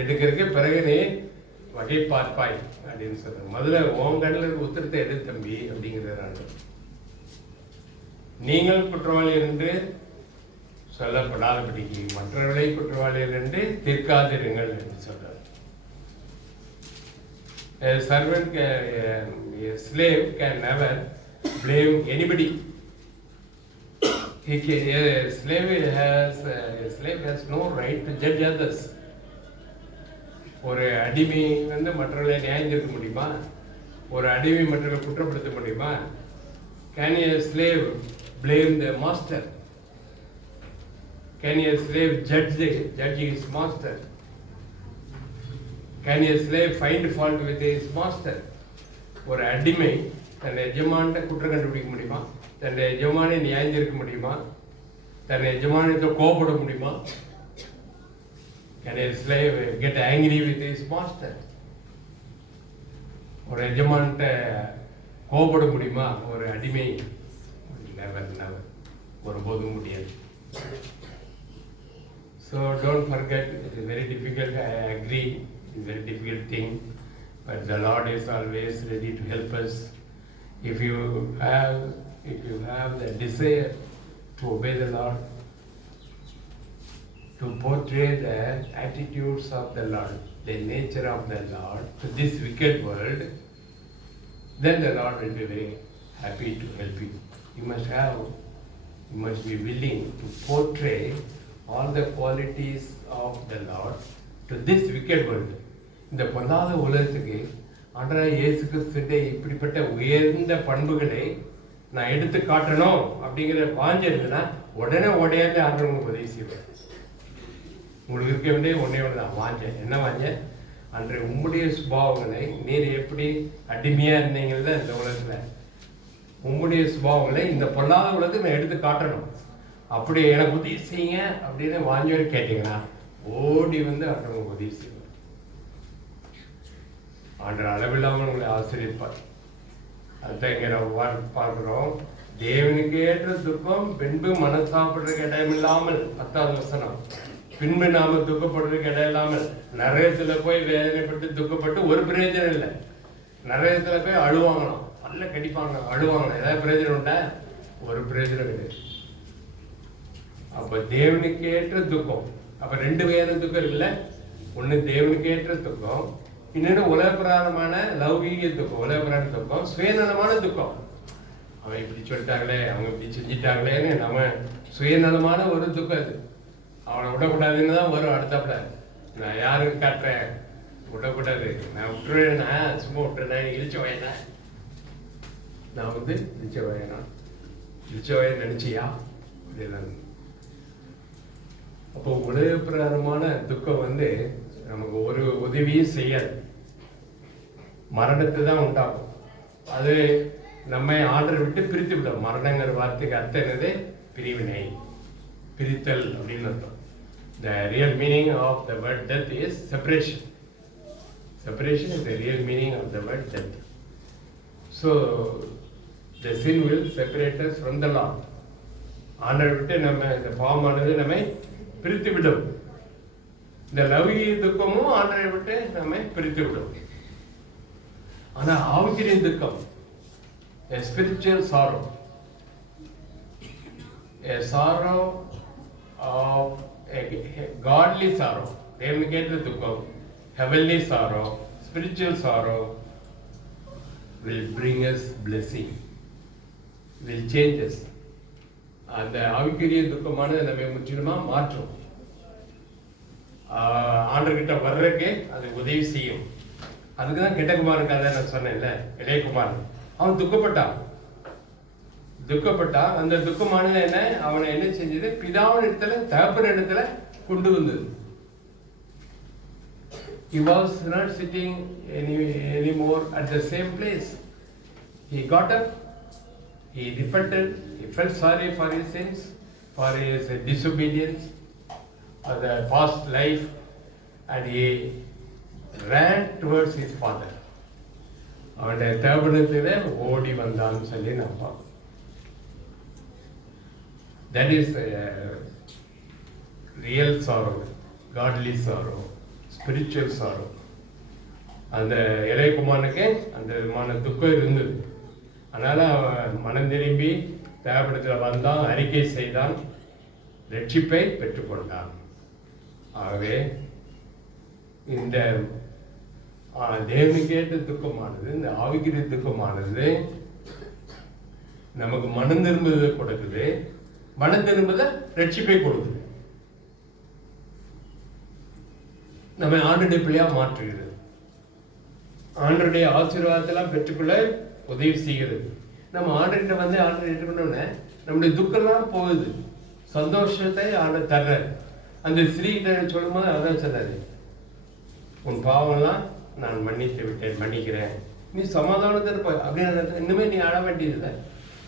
எடுக்கிறதுக்கு பிறகு நீ வகை பார்ப்பாய் அப்படின்னு சொல்ற. முதல்ல உன் கண்ணில் இருக்க உத்திரத்தை எடு தம்பி அப்படிங்கிறாரு. நீங்கள் குற்றவாளிகள் என்று சொல்லப்படாதபடிக்கு மற்றவர்களை குற்றவாளிகள் என்று தீர்க்காதிருங்கள் என்று சொல்றார். A servant, a slave can never blame anybody. A slave has no right to judge others. ஒரு அடிமை வந்து மற்றவர்களை நியாயம் தீர்க்க முடியுமா? ஒரு அடிமை மற்றவர்களை குற்றப்படுத்த முடியுமா? Can a slave blame the master? Can a slave judge his master? Can a slave find fault with his master? ஒரு அடிமை தன் எஜமான்கிட்ட குற்றம் கண்டுபிடிக்க முடியுமா? தன் எஜமானை நியாயம் தீர்க்க முடியுமா? தன் எஜமானத்தை கோபப்பட முடியுமா? Can a slave get angry with his master? ஒரு எஜமான்கிட்ட கோபப்பட முடியுமா ஒரு அடிமை? never ஒருபோதும் முடியாது. So don't forget, it is very difficult, I agree, it is a very difficult thing, but the Lord is always ready to help us. If you have the desire to obey the Lord, to portray the attitudes of the Lord, the nature of the Lord to this wicked world, then the Lord will be very happy to help you. You must be willing to portray all the qualities of the Lord to this wicked world. இந்த பொல்லாத உலகத்துக்கு ஆண்டவராகிய இயேசு கிறிஸ்துவின் இப்படிப்பட்ட உயர்ந்த பண்புகளை நான் எடுத்து காட்டணும் அப்படிங்கிற வாஞ்சை இருந்ததுன்னா உடனே உடையாந்து ஆண்டவங்களுக்கு உதவி செய்வேன். உங்களுக்கு இருக்க வேண்டிய ஒன்றே ஒன்று தான் வாஞ்சை. என்ன வாஞ்சை? அன்று உம்முடைய சுபாவங்களை நீர் எப்படி அடிமையாக இருந்தீங்கல்ல இந்த உலகத்தில், உம்முடைய சுபாவங்களை இந்த பொல்லாத உலகத்துக்கு நான் எடுத்து காட்டணும், அப்படி எனக்கு உதவி செய்யுங்க அப்படின்னு வாஞ்சோடு கேட்டீங்கன்னா ஓடி வந்து ஆண்டவங்களுக்கு உதவி செய்வேன். ஆண்டவர் அளவில்லாமல் உங்களை ஆசிரியப்பார். அதுதான் இங்கே நம்ம பார்க்குறோம். தேவனுக்கு ஏற்ற துக்கம் பின்பு மனசாப்படுறதுக்கு இடமில்லாமல், 10வது வசனம், பின்பு நாம துக்கப்படுறதுக்கு இடம் இல்லாமல். நரகத்துல போய் வேதனைப்பட்டு துக்கப்பட்டு ஒரு பிரயோஜனம் இல்லை. நரகத்துல போய் அழுவாங்களாம், பல்ல கடிப்பாங்க, அழுவாங்க. ஏதாவது பிரயோஜனம் உண்டா? ஒரு பிரயோஜனம் கிடையாது. அப்ப தேவனுக்கு ஏற்ற துக்கம். அப்ப 2 வகையான துக்கம் இருக்குல்ல. ஒண்ணு தேவனுக்கு ஏற்ற துக்கம், இன்னொன்று உலகப்பிரகாரமான லௌகீக துக்கம். உலகப்பிரகார துக்கம் சுயநலமான துக்கம். அவன் இப்படி சொல்லிட்டாங்களே, அவங்க இப்படி செஞ்சிட்டாங்களேன்னு நம்ம சுயநலமான ஒரு துக்கம் அது. அவனை விடக்கூடாதுன்னு தான் வரும் அடுத்தாப்புல. நான் யாருக்கு காட்டுறேன், விடக்கூடாது, நான் விட்டுருவேண்ணா, சும்மா விட்டுறேன், இழிச்ச வயனா, நான் வந்து இழிச்ச வயனா, இழிச்ச வயன் நினைச்சியா அப்படிதான். அப்போ உலகப்பிரகாரமான துக்கம் வந்து நமக்கு ஒரு உதவியும் செய்யாது, மரணத்தை தான் உண்டாகும். அது நம்மை ஆண்டரை விட்டு பிரித்து விடும். மரணங்கிற வார்த்தைக்கு அர்த்தம் என்னது? பிரிவினை, பிரித்தல் அப்படின்னு அர்த்தம். The real meaning of the word death is separation. Separation is the real meaning of the word death. So the sin will separate us from the Lord. ஆண்டரை விட்டு நம்ம இந்த பாவமானது நம்மை பிரித்து விடும். இந்த லௌகீக துக்கமும் ஆண்டரை விட்டு நம்மை பிரித்து விடும். ஆனா ஆவிக்குரிய துக்கம், a spiritual sorrow, a sorrow of a godly sorrow, தேவனுக்கு ஏற்ற துக்கம், heavenly sorrow, spiritual sorrow will bring us blessing, will change us. அந்த ஆவிக்குரிய துக்கமானது நம்மை முற்றிலுமா மாற்றும். ஆண்டர்கிட்ட வர்றதுக்கு அது உதவி செய்யும். அதுக்கு தான் கெட்டகுமாரன் கதை நான் சொன்னேன்ல, இளையகுமாரன். அவன் துக்கப்பட்டான். அந்த துக்கமானது என்ன, அவனை என்ன செஞ்சது? பிதாவின் இடத்துல, தகப்பன் இடத்துல கொண்டு வந்தது. He was not sitting anymore at the same place. He got up, he repented, he felt sorry for his sins, for his disobedience, for the past life, and he ran towards his father. அவனுடைய தகப்பனிடத்தில் ஓடி வந்தான்னு சொல்லி நான் பார்ப்போம். That is real sorrow, godly sorrow, spiritual sorrow. அந்த இளையகுமாரனுக்கு அந்த விதமான துக்கம் இருந்தது. அதனால அவன் மனம் திரும்பி தேவப்படத்தில் வந்தான், அறிக்கை செய்தான், ரட்சிப்பை பெற்றுக்கொண்டான். ஆகவே இந்த தேவனுக்கேற்ற துக்கமானது, இந்த ஆவிக்குரிய துக்கமானது நமக்கு மனம் திரும்புவதை கொடுக்குது, மனம் திரும்புவதை ரட்சிப்பை கொடுக்குது, நம்ம ஆண்டுடைய பிள்ளையா மாற்றுகிறது, ஆண்டருடைய ஆசீர்வாதத்தெல்லாம் பெற்றுக்கொள்ள உதவி செய்கிறது. நம்ம ஆண்டர்கிட்ட வந்து ஆண்டரை ஏற்றுக்கொண்டோம்னா நம்முடைய துக்கம்லாம் போகுது, சந்தோஷத்தை ஆண்டர் தர்றாரு. அந்த ஸ்ரீகிட்ட சொல்லும் போது அதான் சொன்னாரு, உன் பாவம்லாம் நான் மன்னித்து விட்டேன், மன்னிக்கிறேன், நீ சமாதானத்தை இருப்ப அப்படின்னு. இனிமேல் நீ அழ வேண்டியதில்லை,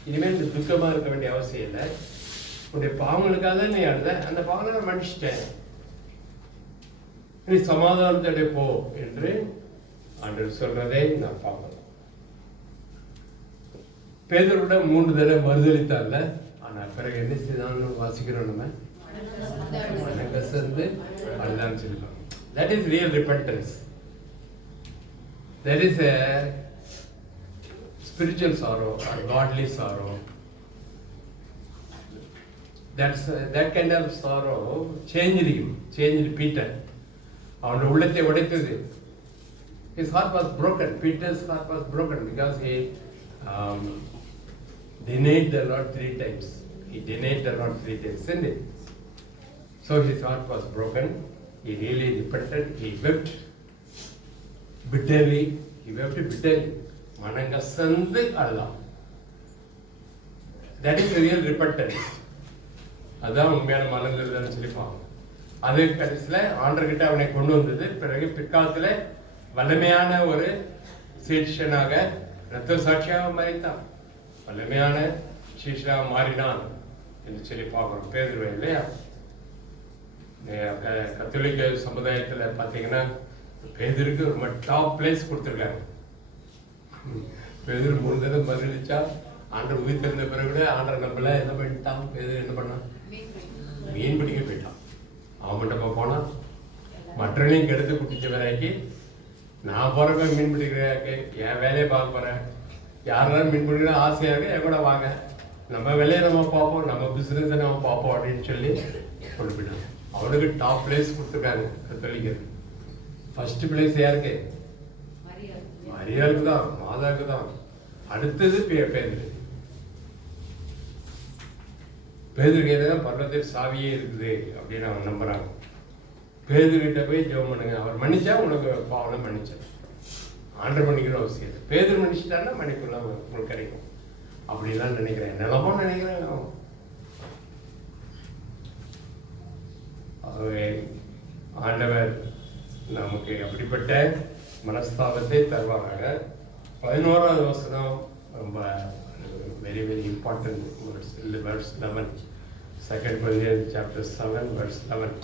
இனிமேல் இந்த துக்கமாக இருக்க வேண்டிய அவசியம் இல்லை, உன்னுடைய பாவங்களுக்காக நீ அழுத, அந்த பாவங்களை நான் மன்னிச்சிட்டேன், நீ சமாதானத்தோட போ என்று ஆண்டவர் சொல்றதை நான் பார்க்கலாம். பேதுருவிட 3 தடவை மறுதளித்தார்ல, ஆனால் பிறகு என்ன செய்தான்னு வாசிக்கிறோம். நம்ம மனக்கசந்து அதுதான் சொல்லிருக்கோம். That is real repentance. There is a spiritual sorrow or godly sorrow. That kind of sorrow changed him, changed Peter. அவனுடைய உள்ளத்தை உடைத்தது. His heart was broken. Peter's heart was broken because he denied the Lord 3 times. He denied the Lord 3 times, isn't it? So his heart was broken. He really repented. He wept bitterly. He wept bitterly. மனங்கசந்து அழுதான். That is real repentance. அதுதான் உண்மையான மனந்திருதல்னு சொல்லி பார்க்கணும். அது கடைசியில் ஆண்டர்கிட்ட அவனை கொண்டு வந்தது. பிறகு பிற்காலத்தில் வல்லமையான ஒரு சீஷனாக இரத்த சாட்சியாக மாறித்தான். வல்லமையான சீஷனாக மாறினான் என்று சொல்லி பார்க்கணும். பேதுரு இல்லையா? கத்தோலிக்க சமுதாயத்தில் பார்த்தீங்கன்னா பேதுருக்கு ஒரு டாப் பிளேஸ் கொடுத்துருக்காங்க. பேதுரு 3 தடவை பதிலளிச்சா ஆண்டர் உயிர் தெரிந்த பிறகு கூட ஆண்டர் நம்பல என்ன பண்ணிட்டான்? பேதுரு என்ன பண்ணான்? மீன் பிடிக்க போயிட்டான். அவன் மட்டும் போனான். மற்றவனையும் கெடுத்து குட்டிச்ச வரைக்கு நான் போறப்ப மீன் பிடிக்கிறாக்கு என் வேலையை பார்க்க போறேன். யாரெல்லாம் மீன் பிடிக்கிற ஆசையாக இருக்கு என் கூட வாங்க, நம்ம வேலையை நம்ம பார்ப்போம், நம்ம பிசினஸை நம்ம பார்ப்போம் அப்படின்னு சொல்லி கொண்டு போயிட்டாங்க. அவனுக்கு டாப் பிளேஸ் கொடுத்துருக்காங்க கத்தோலிக்கர். ஃபர்ஸ்ட் பிளேஸ் யாருக்கு? மரியாளுக்கு தான், மாதாவுக்கு தான். அடுத்தது பேதுரு. பேதுருக்கு தான் பர்வத்தின் சாவியே இருக்குது அப்படின்னு அவன் நம்புறாங்க. பேதுருக்கிட்ட போய் ஜெபம் பண்ணுங்க, அவர் மன்னிச்சா உனக்கு பாவனை மன்னிச்சா. ஆண்டர் மன்னிக்கிற அவசியம் இல்லை. பேதுரு மன்னிச்சிட்டாருன்னா மன்னிப்புலாம் உங்களுக்கு கிடைக்கும் அப்படிலாம் நினைக்கிறேன். நிலமோ நினைக்கிறேன். ஆகவே ஆண்டவர் நமக்கு அப்படிப்பட்ட மனஸ்தாபத்தை தருவாங்க. 11வது வசனம் ரொம்ப very very important words. verse 11, 2 Corinthians chapter 7 verse 11.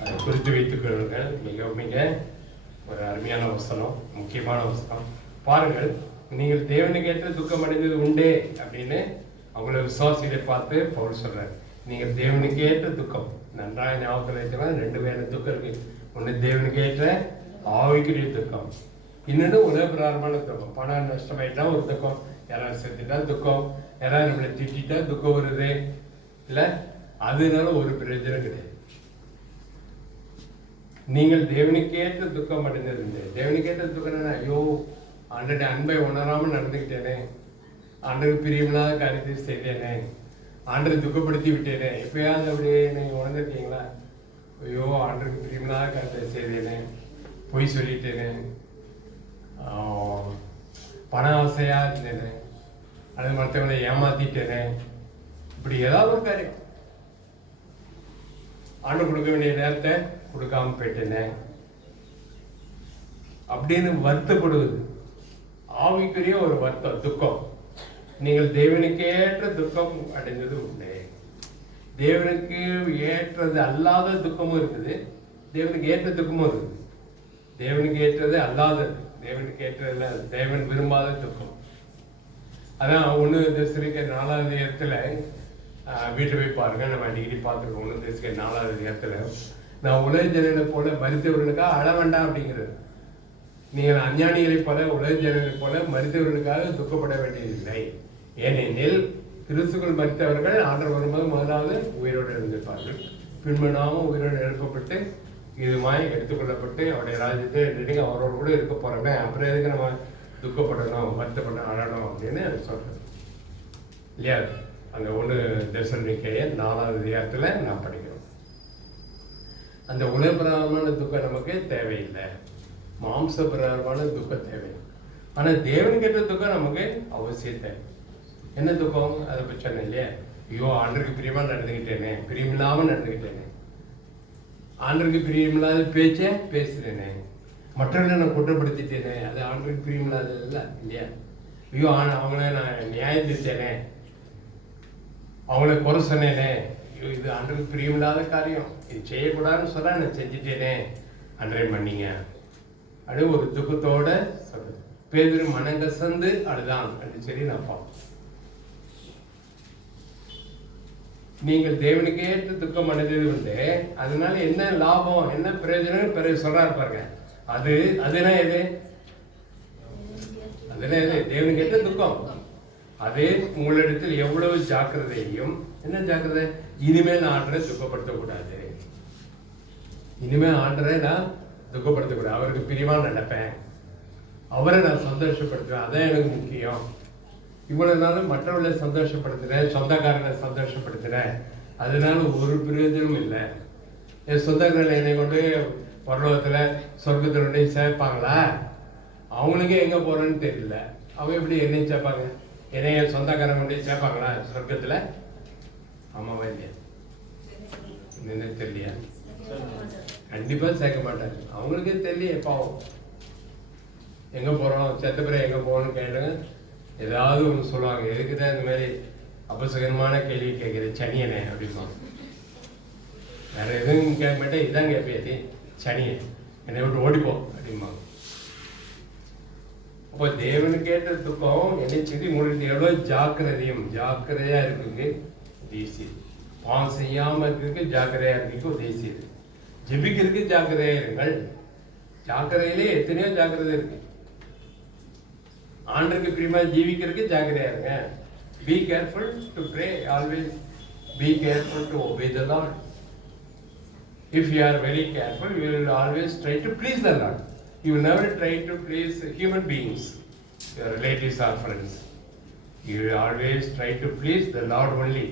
அதை குறித்து வைத்துக் கொள்ளுங்கள். மிக மிக ஒரு அருமையான வசனம், முக்கியமான வசனம். பாருங்கள், நீங்கள் தேவனுக்கு ஏற்ற துக்கம் அடைந்தது உண்டே அப்படின்னு அவங்கள விசுவாசிகளை பார்த்து பவுல் சொல்றாரு. நீங்கள் தேவனுக்கு ஏற்ற துக்கம் நன்றாக ஞாபகத்தில் வைக்கலாம். 2 பேர் துக்கம் இருக்கு. ஒன்று தேவனுக்கு ஏற்ற ஆவிக்குரிய துக்கம், இன்னொன்று உலக பிரகாரமான துக்கம். பணம் நஷ்டமாயிட்டா ஒரு துக்கம், யாராவது செத்துட்டா துக்கம், யாராவது நம்மளை திட்டா துக்கம் வருது இல்லை, அதனால ஒரு பிரயோஜனம் கிடையாது. நீங்கள் தேவனுக்கேற்ற துக்கம் அடைந்தது. தேவனுக்கேற்ற துக்கம் என்ன? ஐயோ ஆண்டருடைய அன்பை உணராமல் நடந்துக்கிட்டேனே, ஆண்டருக்கு பிரியமில்லாத காரியத்தை செய்தேனே, ஆண்டரை துக்கப்படுத்தி விட்டேனே. எப்பயாவது அப்படியே நீங்கள் உணர்ந்துருக்கீங்களா? ஐயோ ஆண்டருக்கு பிரியமில்லாத காரியத்தை செய்தேனே, பொய் சொல்லிட்டேனே, பண ஆசையாக இருந்தேனே, அல்லது மற்றவங்களை ஏமாத்திட்டேனே, இப்படி ஏதாவது ஒரு காரியம் ஆண்டு கொடுக்க வேண்டிய நேரத்தை கொடுக்காம போயிட்டேனே அப்படின்னு வருத்தப்படுவது ஆவிக்குரிய ஒரு வருத்தம், துக்கம். நீங்கள் தேவனுக்கேற்ற துக்கம் அடைந்தது உண்டு. தேவனுக்கு ஏற்றது அல்லாத துக்கமும் இருக்குது, தேவனுக்கு ஏற்ற துக்கமும் இருக்குது. தேவனுக்கு ஏற்றது அல்லாதது, தேவனுக்கு ஏற்றதில்ல, தேவன் விரும்பாத துக்கம். அதான் 1 தெசலோனிக்கேயர் 4வது இடத்துல வீட்டில் போய் பாருங்க, நம்ம அடிக்கடி பார்த்துருக்கோம். 1 தெசலோனிக்கேயர் 4வது இடத்துல நான் உலக ஜனங்களை போல மரித்தவர்களுக்காக அழ வேண்டாம் அப்படிங்கிறது. நீங்கள் அஞ்ஞானிகளை போல உலக ஜனங்களை போல மரித்தவர்களுக்காக துக்கப்பட வேண்டியதில்லை. ஏனெனில் கிறிஸ்துக்குள் மரித்தவர்கள் ஆண்டவர் வரும்போது முதலாவது உயிரோடு எழுந்திருப்பார்கள், பின்பு நாமும் உயிரோடு எழுப்பப்பட்டு இதுமாய் எடுத்துக்கொள்ளப்பட்டு அவருடைய ராஜ்யத்தை என்னைக்கு அவரோடு கூட இருக்க போறோமே, அப்புறம் எதுக்கு நம்ம துக்கப்படணும், வருத்தப்படணும், அழணும் அப்படின்னு அது சொல்றது இல்லையா? அந்த 1 தெசலோனிக்கேயர் 4வது அதிகாரத்துல நான் படிக்கிறோம். அந்த உலகப்பிரகாரமான துக்கம் நமக்கு தேவையில்லை, மாம்ச பிரகாரமான துக்கம் தேவை. ஆனா தேவனுக்கேற்ற துக்கம் நமக்கு அவசியம் தேவை. என்ன துக்கம்? அதை பற்றி சொன்னேன் இல்லையா? ஐயோ ஆண்டருக்கு பிரியமா நடந்துக்கிட்டேனே, பிரியமில்லாம நடந்துக்கிட்டேனே, ஆண்டருக்கு பிரியமில்லாத பேச்சே பேசுறேனே, மற்றவர்களை நான் குற்றப்படுத்திட்டேனே, அது ஆண்டருக்கு பிரியமில்லாதது இல்லை இல்லையா? ஐயோ அவங்கள நான் நியாயம் தீர்த்தேனே, அவங்கள குறை சொன்னேனே, ஐயோ இது ஆண்டருக்கு பிரியமில்லாத காரியம், இது செய்யக்கூடாதுன்னு சொல்ல நான் செஞ்சுட்டேனே, அன்றே பண்ணீங்க அப்படின்னு ஒரு துக்கத்தோட சொல்றது. பேதுரு மனங்கசந்து அழுதான் அப்படின்னு சொல்லி நான் பார்ப்போம். நீங்கள் தேவனுக்கு ஏற்ற துக்கம் அடைந்தது உண்டு, அதனால என்ன லாபம், என்ன பிரயோஜனம் பிறகு சொல்றாரு பாருங்க. அதுனா எது? அதுனா எது? தேவனுக்கு ஏற்ற துக்கம். அது உங்களிடத்தில் எவ்வளவு ஜாக்கிரதையும், என்ன ஜாக்கிரதை? இனிமேல் நான் ஆண்டரை துக்கப்படுத்தக்கூடாது, இனிமேல் ஆண்டரை நான் துக்கப்படுத்தக்கூடாது, அவருக்கு பிரியமா நடப்பேன், அவரை நான் சந்தோஷப்படுத்துவேன், அதான் எனக்கு முக்கியம். இவ்வளவு நாளும் மற்றவர்களை சந்தோஷப்படுத்துகிறேன், சொந்தக்காரனை சந்தோஷப்படுத்துகிறேன், அதனால ஒரு பிரயோஜனமும் இல்லை. என் சொந்தக்காரன் என்னை கொண்டு பரலோகத்தில் சொர்க்கத்தில் கொண்டு சேர்ப்பாங்களா? அவங்களுக்கே எங்கே போகிறேன்னு தெரியல. அவங்க எப்படி என்னை சேர்ப்பாங்க? என்னை என் சொந்தக்காரன் கொண்டு சேர்ப்பாங்களா சொர்க்கத்தில்? ஆமாவா இல்லையா? என்ன தெரியலையா? கண்டிப்பாக சேர்க்க மாட்டாங்க. அவங்களுக்கே தெரியல. பாவம், எங்கே போகிறோம், செத்த பிறகு எங்கே போகணும்னு கேட்டாங்க, ஏதாவது ஒன்று சொல்லுவாங்க. எதுக்கு தான் இந்த மாதிரி அபசகரமான கேள்வி கேட்குறது சனியனே அப்படிம்பாங்க. வேற எதுவும் கேட்க மாட்டேன், இதுதான் கேட்பியாச்சு, சனியை என்னை விட்டு ஓடிப்போம் அப்படிம்பாங்க. அப்போ தேவனு கேட்டதுக்கும் என்னை சொல்லி உங்களுக்கு எவ்வளோ ஜாக்கிரதையாக இருக்குங்க தேசியம். பாவம் செய்யாமல் இருக்கிறதுக்கு ஜாக்கிரதையாக இருக்கிறதுக்கு உதவி செய்யுது. ஜெபிக்கிறதுக்கு ஜாக்கிரதையாக இருங்கள். ஜாக்கிரதையிலே எத்தனையோ ஜாக்கிரதை இருக்கு. ஆண்டருக்கு பிரியமா ஜீவிக்கிறதுக்கு ஜாக்கிரதையா இருங்க. Be careful to pray, always be careful to obey the Lord. If you are very careful, you will always try to please the Lord. You will never try to please human beings, your relatives or friends. You will always try to please the Lord only.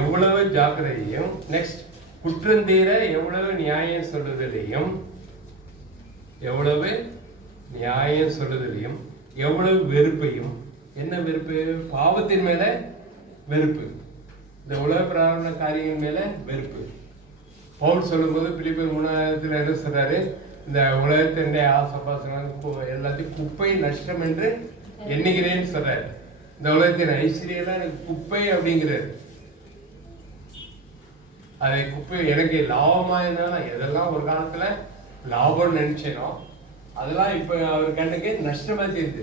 எவ்வளவு ஜாக்கிரதையும், next குற்றந்தீர எவ்வளவு நியாயம் சொல்லுதலையும், எவ்வளவு வெறுப்பையும். என்ன வெறுப்பு? பாவத்தின் மேல வெறுப்பு, இந்த உலக பிராரண காரியங்கள் மேல வெறுப்பு. பவுல் சொல்லும்போது பிலிப்பியர் 3:3 என்ன சொல்றாரு? இந்த உலகத்தினுடைய ஆசபாசனம் எல்லாத்தையும் குப்பை நஷ்டம் என்று எண்ணுகிறேன்னு சொல்றாரு. இந்த உலகத்தின் ஐஸ்வர்யம் எனக்கு குப்பை அப்படிங்கிறாரு. அதை குப்பை எனக்கு லாபமா இருந்தாலும் எதெல்லாம் ஒரு காலத்துல லாபம்னு நினைச்சேனோ அதெல்லாம் இப்ப அவர் கண்ணுக்கு நஷ்டமா தெரியுது.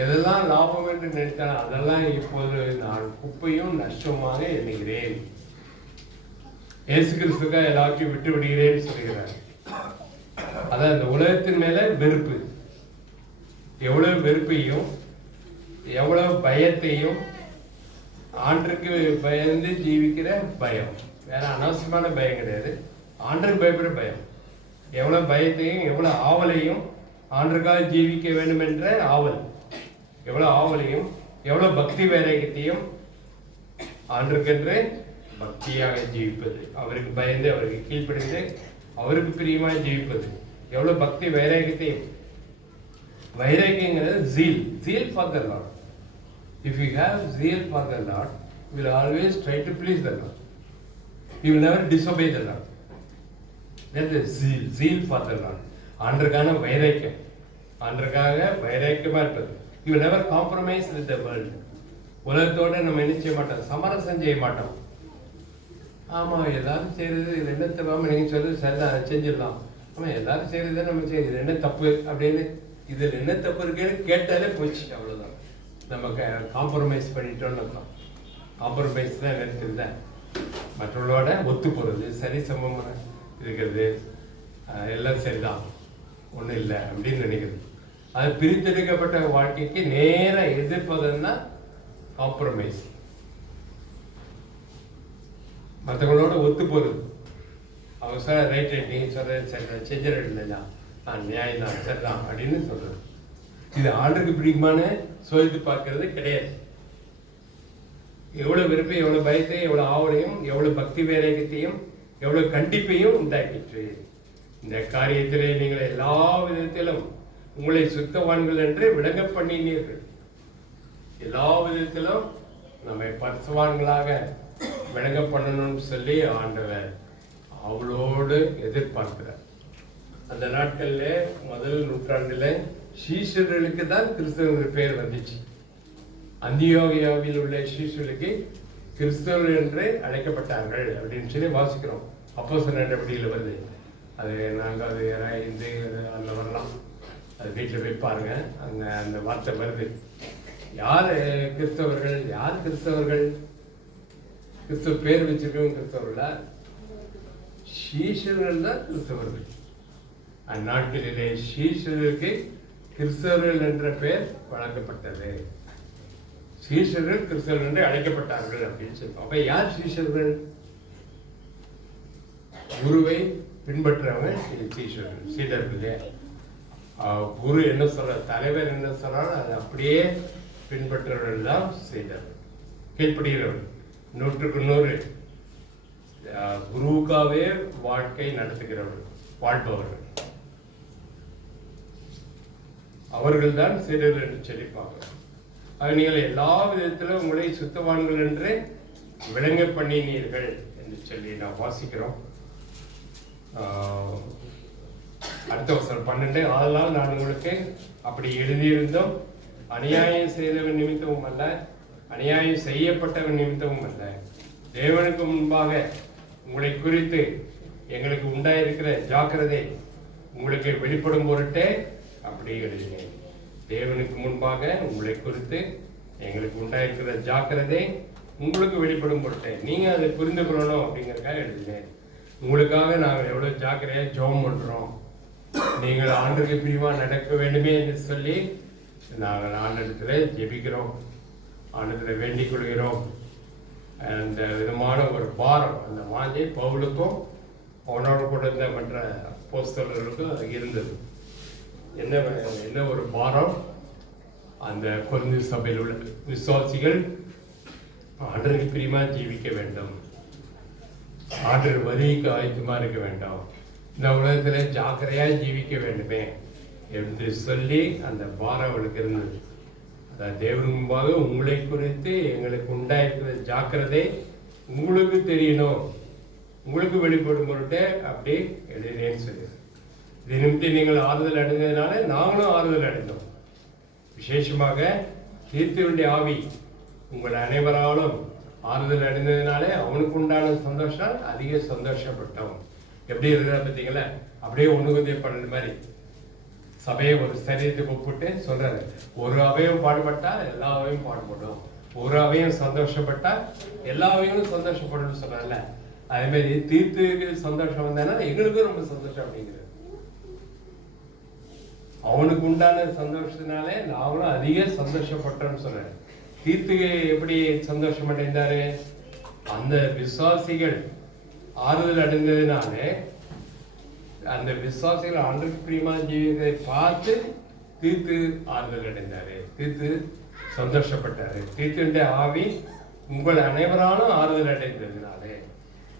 எதெல்லாம் லாபம் என்று நினைத்தாலும் அதெல்லாம் இப்போது நான் குப்பையும் நஷ்டமாக எண்ணுகிறேன். இயேசு கிறிஸ்துக்காக எல்லாத்தையும் விட்டு விடுகிறேன்னு சொல்லுகிறார். அதான் இந்த உலகத்தின் மேல வெறுப்பு. எவ்வளவு வெறுப்பையும் எவ்வளவு பயத்தையும், ஆண்டருக்கு பயந்து ஜீவிக்கிற பயம், வேற அனாவசியமான பயம் கிடையாது, ஆண்டருக்கு பயப்படுற பயம். எவ்வளவு பயத்தையும் எவ்வளவு ஆவலையும், ஆண்டருக்காக ஜீவிக்க வேண்டும் என்ற ஆவல், எவ்வளவு ஆவலையும் எவ்வளவு பக்தி வைராக்கியத்தையும், ஆண்டருக்கென்று பக்தியாக ஜீவிப்பது, அவருக்கு பயந்து அவருக்கு கீழ்ப்படிந்து அவருக்கு பிரியமாக ஜீவிப்பது, எவ்வளவு பக்தி வைராக்கியத்தையும். வைராக்கியங்கிறது zeal for the Lord. If you have zeal for the Lord, you will always try to please the Lord. You will never disobey the Lord. That is zeal for the Lord. ஆண்டருக்கான வைராக்கியம், ஆண்டருக்காக வைராக்கியமா இருப்பது. You will never compromise with the world. உலகத்தோட நம்ம என்ன செய்ய மாட்டோம், சமரசம் செய்ய மாட்டோம். ஆமா எல்லாரும் செய்யறது இது என்ன தப்பாம நீங்க சொல்றது சரிதான், செஞ்சிடலாம். ஆமா எல்லாரும் செய்யறத நம்ம செய்யுது என்ன தப்பு அப்படின்னு, இதுல என்ன தப்பு இருக்குன்னு கேட்டாலே போச்சு, அவ்வளவுதான். நம்ம காம்ப்ரமைஸ் பண்ணிட்டோம்னு அர்த்தம். காம்ப்ரமைஸ் தான் நினைச்சிருந்த மற்றவர்களோட ஒத்து போறது, சரி சமமாக இருக்கிறது, எல்லாம் சரிதான், ஒன்றும் இல்லை அப்படின்னு நினைக்கிறது. அது பிரித்தெடுக்கப்பட்ட வாழ்க்கைக்கு நேர எதிர்ப்பதுன்னா காம்ப்ரமைஸ். மற்றவங்களோட ஒத்து போறது. அவங்க சொல்ற ரைட் நீ சொல்றது சரிதான், செஞ்சிடலாம் இல்லையா, நியாயம் தான், சரிதான் அப்படின்னு சொல்றது. இது ஆண்டுக்கு பிடிக்குமான சோதித்து பார்க்கறது கிடையாது. எவ்வளவு விருப்பம், எவ்வளவு பயத்தையும், எவ்வளவு ஆவலையும், எவ்வளவு பக்தி வைராக்கியத்தையும், எவ்வளவு கண்டிப்பையும் உண்டாக்கிற்று. இந்த காரியத்திலே நீங்கள் எல்லா விதத்திலும் உங்களை சுத்தவான்கள் என்று விளங்க பண்ணினீர்கள். எல்லா விதத்திலும் நம்மை பரிசுவான்களாக விளங்க பண்ணணும்னு சொல்லி ஆண்டவர் அவளோடு எதிர்பார்க்கிறார். அந்த நாட்கள்ல முதல் நூற்றாண்டுல சீஷர்களுக்கு தான் கிறிஸ்தவர்கள் பேர் வந்துச்சு. அந்தியோகியாவில் உள்ள சீஷர்களுக்கு கிறிஸ்தவர்கள் என்று அழைக்கப்பட்டார்கள் அப்படின்னு சொல்லி வாசிக்கிறோம். அப்போஸ்தலர் நடவடிக்கையில் வருது. அது 4வது 5 அந்த வரலாம், அது வீட்டில் போய் பாருங்க, அங்கே அந்த வார்த்தை வருது. யார் கிறிஸ்தவர்கள், யார் கிறிஸ்தவர்கள்? கிறிஸ்தவ பேர் வச்சிருக்கவங்க கிறிஸ்தவர்களா? சீஷர்கள் தான் கிறிஸ்தவர்கள். அந்நாட்களிலே சீஷர்களுக்கு கிறிஸ்தவர்கள் என்ற பெயர் வழங்கப்பட்டது. சீஷர்கள் கிறிஸ்தவர்கள் என்று அழைக்கப்பட்டார்கள் அப்படின்னு சொல்லுவோம். அப்ப யார் சீஷர்கள்? குருவை பின்பற்றவங்க சீடர்கள். குரு என்ன சொல்ற, தலைவர் என்ன சொல்றாரோ அதை அப்படியே பின்பற்றுறவர்கள் தான் செய்தார். கீழ்ப்படுகிறவர்கள் 100க்கு 100 குருவுக்காகவே வாழ்க்கை நடத்துகிறவர்கள், வாழ்பவர்கள் அவர்கள் தான் சீடர்கள் என்று சொல்லிப்பாங்க. நீங்கள் எல்லா விதத்திலும் உங்களை சுத்தவான்கள் என்று விளங்க பண்ணினீர்கள் என்று சொல்லி நான் வாசிக்கிறோம். அடுத்த வசனம் 12, அதனால் நான் உங்களுக்கு அப்படி எழுதியிருந்தோம், அநியாயம் செய்தவன் நிமித்தமும் அல்ல, அநியாயம் செய்யப்பட்டவன் நிமித்தமும் அல்ல, தேவனுக்கு முன்பாக உங்களை குறித்து எங்களுக்கு உண்டாயிருக்கிற ஜாக்கிரதை உங்களுக்கு வெளிப்படும் பொருட்டே அப்படி எழுதினேன். தேவனுக்கு முன்பாக உங்களை குறித்து எங்களுக்கு உண்டாயிருக்கிற ஜாக்கிரதை உங்களுக்கு வெளிப்படும் பொருட்டே நீங்க அதை புரிந்து கொள்ளணும் அப்படிங்கிறதுக்காக எழுதினேன். உங்களுக்காக நாங்கள் எவ்வளவு ஜாக்கிரதையா ஜெபம் பண்றோம், நீங்கள் ஆண்டுக்கு பிரிவா நடக்க வேண்டுமே என்று சொல்லி நாங்கள் ஆண்டத்துல ஜெபிக்கிறோம், ஆண்டத்துல வேண்டிக் கொள்கிறோம். அந்த விதமான ஒரு பாரம், அந்த வாஞ்சை பவுலுக்கும் அவனோட கூட இருந்த மற்ற அப்போஸ்தலர்களுக்கும் அது இருந்தது. என்ன ஒரு பாரம், அந்த கொரிந்து சபையில் உள்ள விசுவாசிகள் ஆண்டருக்கு பிரியமா ஜீவிக்க வேண்டும், ஆண்டர் வரிக்கு ஆயத்தமா இருக்க வேண்டும், இந்த உலகத்துல ஜாக்கிரதையா ஜீவிக்க வேண்டுமே என்று சொல்லி அந்த பாரம் அவளுக்கு இருந்தது. அதாவது தேவன் முன்பாக உங்களை குறித்து எங்களுக்கு உண்டாயிருக்கிற ஜாக்கிரதை உங்களுக்கு தெரியணும், உங்களுக்கு வெளிப்படும் பொருட்டே அப்படி எழுதினேன்னு சொல்லி. இது நிமித்தி நீங்கள் ஆறுதல் அடைந்ததுனால நாங்களும் ஆறுதல் அடைந்தோம். விசேஷமாக தீர்த்துவினுடைய ஆவி உங்கள் அனைவராலும் ஆறுதல் அடைந்ததுனாலே அவனுக்கு உண்டான சந்தோஷம் அதிக சந்தோஷப்பட்டோம். எப்படி இருக்கிற பார்த்தீங்களா, அப்படியே 1 மாதிரி சபையை ஒரு சரீரத்துக்கு ஒப்பிட்டு சொல்றாரு, ஒரு அவையும் பாடுபட்டா எல்லா அவையும் பாடுபடும், ஒரு அவையும் சந்தோஷப்பட்டா எல்லா அவையும் சந்தோஷப்படும் சொல்றாருல்ல, அதே மாதிரி தீர்த்துக்கு சந்தோஷம் வந்தேன்னா எங்களுக்கும் ரொம்ப சந்தோஷம் அப்படிங்கிறது. அவனுக்கு உண்டான சந்தோஷத்தினாலே நாங்களும் அதிக சந்தோஷப்பட்டோம்னு சொல்றாரு. தீர்த்துக்கு எப்படி சந்தோஷம் அடைந்தாரு, அந்த விசுவாசிகள் ஆறுதல் அடைந்ததுனாலே அந்த விசுவாசிகள் ஆண்டருக்கு பிரியமா ஜீவிதத்தை பார்த்து தீர்த்து ஆறுதல் அடைந்தாரு, தீர்த்து சந்தோஷப்பட்டாரு. தீர்த்துடைய ஆவி உங்கள் அனைவராலும் ஆறுதல் அடைந்ததுனாலே,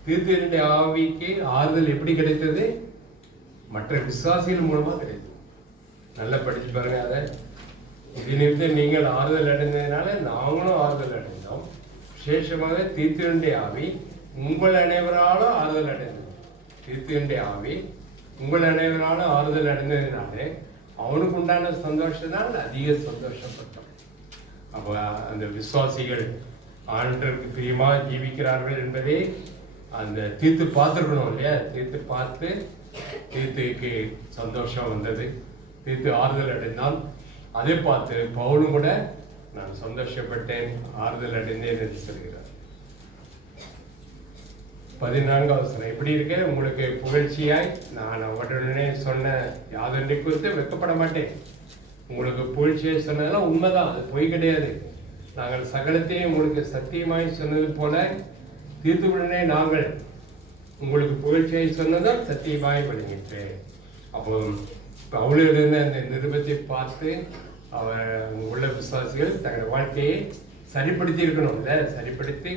தீர்த்துடைய ஆவிக்கு ஆறுதல் எப்படி கிடைத்தது, மற்ற விசுவாசிகள் மூலமா கிடைத்தது. நல்லா படிச்சு பாருங்க. அதை இது நிமித்த நீங்கள் ஆறுதல் அடைந்ததுனால நாங்களும் ஆறுதல் அடைந்தோம். விசேஷமாக தீர்த்துடைய ஆவி உங்கள் அனைவராலும் ஆறுதல் அடைந்தது. தீர்த்துடைய ஆவி உங்கள் அனைவராலும் ஆறுதல் அடைந்ததுனாலே அவனுக்கு உண்டான சந்தோஷத்தினால் அதிக சந்தோஷப்பட்டோம். அப்ப அந்த விசுவாசிகள் ஆண்டருக்கு பிரியமா ஜீவிக்கிறார்கள் என்பதை அந்த தீர்த்து பார்த்துருக்கணும் இல்லையா, தீர்த்து பார்த்து தீர்த்துக்கு சந்தோஷம் வந்தது, தீர்த்து ஆறுதல் அடைந்தான். அதை பார்த்து பவுலும் கூட நான் சந்தோஷப்பட்டேன், ஆறுதல் அடைந்தேன் என்று சொல்கிறார். 14வது வசனம் எப்படி இருக்கு, உங்களுக்கு புகழ்ச்சியாய் நான் அவருடனே சொன்ன யாதொன்றை குறித்து வெட்கப்பட மாட்டேன். உங்களுக்கு புகழ்ச்சியாய் சொன்னதெல்லாம் உண்மைதான், அது பொய் கிடையாது. நாங்கள் சகலத்தையும் உங்களுக்கு சத்தியமாய் சொன்னது போல தீர்த்துவுடனே நாங்கள் உங்களுக்கு புகழ்ச்சியாய் சொன்னதான் சத்தியமாய் விளங்கிட்டு. அப்போ பவுலிலிருந்து அந்த நிருபத்தை பார்த்து அவர் உள்ள விசுவாசிகள் தங்கள் வாழ்க்கையை சரிப்படுத்தி இருக்கணும், இல்லை சரிப்படுத்தி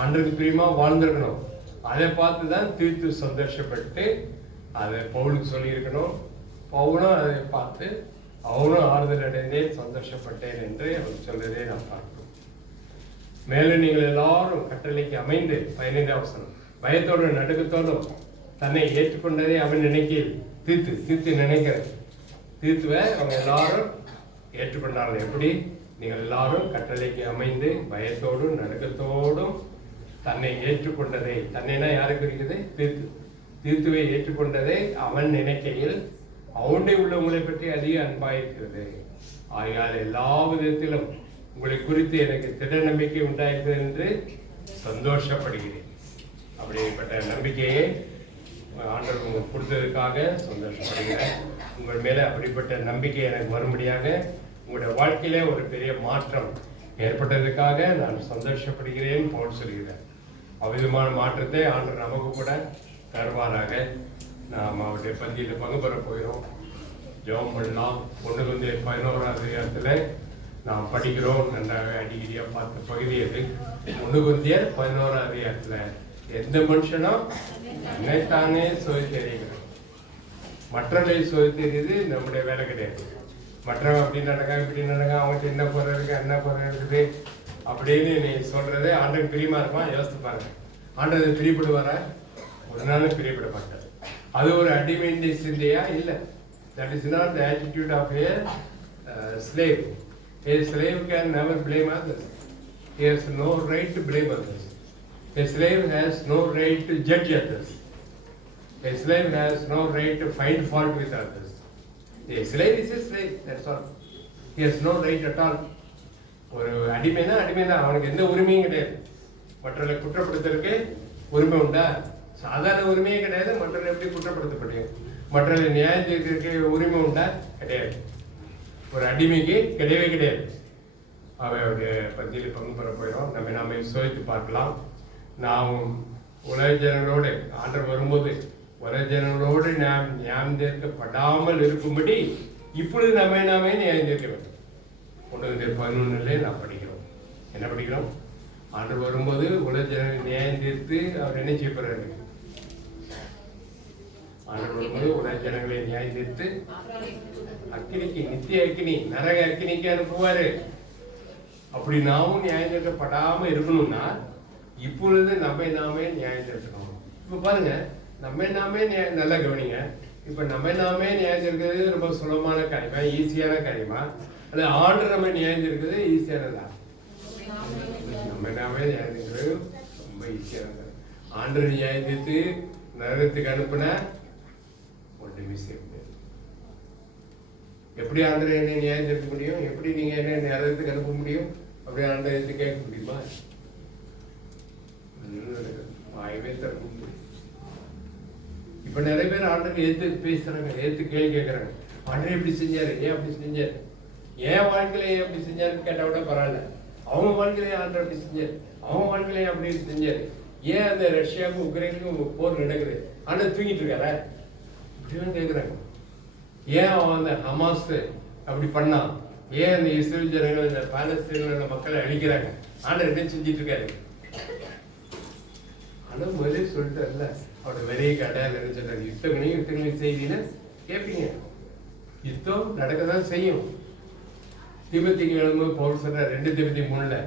ஆண்டருக்கு பிரியமா வாழ்ந்திருக்கணும். அதை பார்த்து தான் தீர்த்து சந்தோஷப்பட்டு அதை பவுலுக்கு சொல்லியிருக்கணும். பவுலும் அதை பார்த்து அவனும் ஆறுதல் அடைந்தேன் சந்தோஷப்பட்டேன் என்று அவர் சொல்றதை நாம் பார்க்கிறோம். மேலும் நீங்கள் எல்லாரும் கட்டளைக்கு அமைந்து 15வது வசனம் பயத்தோடும் நடுக்கத்தோடும் தன்னை ஏற்றுக்கொண்டதை அவன் நினைக்கையில் தீர்த்து நினைக்கிற தீர்த்துவை அவங்க எல்லாரும் ஏற்றுக்கொண்டார்கள். எப்படி, நீங்கள் எல்லாரும் கட்டளைக்கு அமைந்து பயத்தோடும் நடுக்கத்தோடும் தன்னை ஏற்றுக்கொண்டதை, தன்னைனா யாருக்கு இருக்குது, தீர்த்துவை ஏற்றுக்கொண்டதை அவன் நினைக்கையில் அவனுடைய உள்ளவங்களை பற்றி அதிக அன்பாயிருக்கிறது. ஆகையால் எல்லா விதத்திலும் உங்களை குறித்து எனக்கு திட நம்பிக்கை உண்டாயிருக்கிறது என்று சந்தோஷப்படுகிறேன். அப்படிப்பட்ட நம்பிக்கையை ஆண்டவர் உங்களுக்கு கொடுத்ததுக்காக சந்தோஷப்படுகிறேன். உங்கள் மேல அப்படிப்பட்ட நம்பிக்கை எனக்கு வரும்படியாக உங்களுடைய வாழ்க்கையில ஒரு பெரிய மாற்றம் ஏற்பட்டதுக்காக நான் சந்தோஷப்படுகிறேன் போல் சொல்கிறேன். அவ்விதமான மாற்றத்தை ஆண்டவர் நமக்கு கூட தருவாராக. நாம் அவருடைய பந்தியில் பங்கு பெற போகிறோம். ஜெபம் பண்ணலாம். 1 Corinthians 11 அதிகாரத்தில் நாம் படிக்கிறோம், நன்றாக அடிக்கடியாக பார்த்த பகுதி அது. 1 Corinthians 11 அதிகாரத்தில் எந்த மனுஷனும் தன்னைத்தானே சோதி தெரியுங்கிறான். மற்றவர்களை சோதி தெரியுது நம்முடைய வேலை கிடையாது. மற்றவன் அப்படி நடக்கா இப்படி நடக்கா, அவன் என்ன குறை இருக்கு என்ன குறை இருக்குது அப்படின்னு நீ சொல்றது ஆண்டவன் பிரியமா இருப்பான். யோசித்து பாருங்க, ஆண்டவன் பிரியப்படுவாரா? ஒரு நாளும் பிரியப்பட மாட்டார். அது ஒரு அடிமை சிந்தையா? இல்லை. That is not the attitude of a slave. A slave can never blame others. He has no right to blame others. A slave has no right to judge others. A slave has no right to find fault with others. A slave is a slave, that's all. He has no right at all. ஒரு அடிமைனா அடிமைதான், அவனுக்கு எந்த உரிமையும் கிடையாது. மற்றவர்களை குற்றப்படுத்துறதுக்கு உரிமை உண்டா? சாதாரண உரிமையே கிடையாது. மற்றவர்களை எப்படி குற்றப்படுத்தப்படும்? மற்றவர்களை நியாயம் தீர்க்கிறதுக்கு உரிமை உண்டா? கிடையாது. ஒரு அடிமைக்கு கிடையவே கிடையாது. அவருடைய பத்தியில் பங்கு பெற போயிடும். நாம சோதித்து பார்க்கலாம். நாம் உலக ஜனங்களோடு ஆண்டவர் வரும்போது உலக ஜனங்களோடு நாம் நியாயம் தீர்க்கப்படாமல் இருக்கும்படி இப்பொழுது நாமே நியாயம் தீர்க்க வேண்டும். 1 Corinthians 11 நாம் படிக்கிறோம். என்ன படிக்கிறோம்? ஆண்டவர் வரும்போது உலக ஜனங்களை நியாயம் தீர்த்து அவர் என்ன செய்ய போறாரு? ஆண்டவர் வரும்போது உலக ஜனங்களை நியாயம் தீர்த்து அக்கினிக்கு, நித்திய அக்கினி, நரக அக்கினிக்கு அனுப்புவாரு. அப்படி நாமும் நியாயம் தீர்க்கப்படாம இருக்கணும்னா இப்பொழுது நம்மை நாமே நியாயம் தீர்க்கணும். இப்ப பாருங்க, நம்மை நாமே நல்லா கவனிங்க. இப்ப நம்மை நாமே நியாயம் தீர்க்கிறது ரொம்ப சுலபமான காரியமா, ஈஸியான காரியமா? அல்ல ஆண்டு நம்ம நியாயம் தீர்க்கிறது ஈஸியானதா? நம்ம நாமே நியாயம் தீர்க்கிறது ரொம்ப ஈஸியானது. ஆண்டு நியாயம் தீர்த்து நரகத்துக்கு அனுப்புன ஒன்றுமே செய்ய முடியாது. எப்படி ஆண்டு என்ன நியாயம் தீர்க்க முடியும்? எப்படி நீங்க என்ன நரகத்துக்கு அனுப்ப முடியும்? அப்படி ஆண்டு எடுத்து கேட்க முடியுமா? வாயவே திறக்க முடியும். இப்ப நிறைய பேர் ஆண்டவரை ஏத்து பேசுறாங்க, ஏத்து கேள்வி கேட்கறாங்க. ஆண்டவர் எப்படி செஞ்சாரு, ஏன் அப்படி செஞ்சாரு, ஏன் வாழ்க்கையில ஏன் அப்படி செஞ்சாருன்னு கேட்டா கூட பரவாயில்ல. அவங்க வாழ்க்கையில ஆண்டவர் அப்படி செஞ்சாரு, அவங்க வாழ்க்கையில அப்படி செஞ்சாரு. ஏன் அந்த ரஷ்யாவுக்கும் உக்ரைனுக்கும் போர் நடக்குது, ஆண்டவர் தூங்கிட்டு இருக்காரா? இப்படிலாம் கேட்குறாங்க. ஏன் அவன் அந்த ஹமாஸ் அப்படி பண்ணான், ஏன் அந்த இஸ்ரேல் ஜனங்கள் இந்த பாலஸ்தீன மக்களை அழிக்கிறாங்க, ஆண்டவர் என்ன செஞ்சிட்டு இருக்காரு? ஆனா முதலே சொல்லிட்டார்ல, அவரோட விரைய கடையால் என்ன சொல்றாரு? யுத்தங்களையும் செய்தின்னு கேட்பீங்க. யுத்தம் நடக்கதான் செய்யும். தீபத்திக்கு எழுதும்போது பவுல் சொல்றார் 2 Timothy 3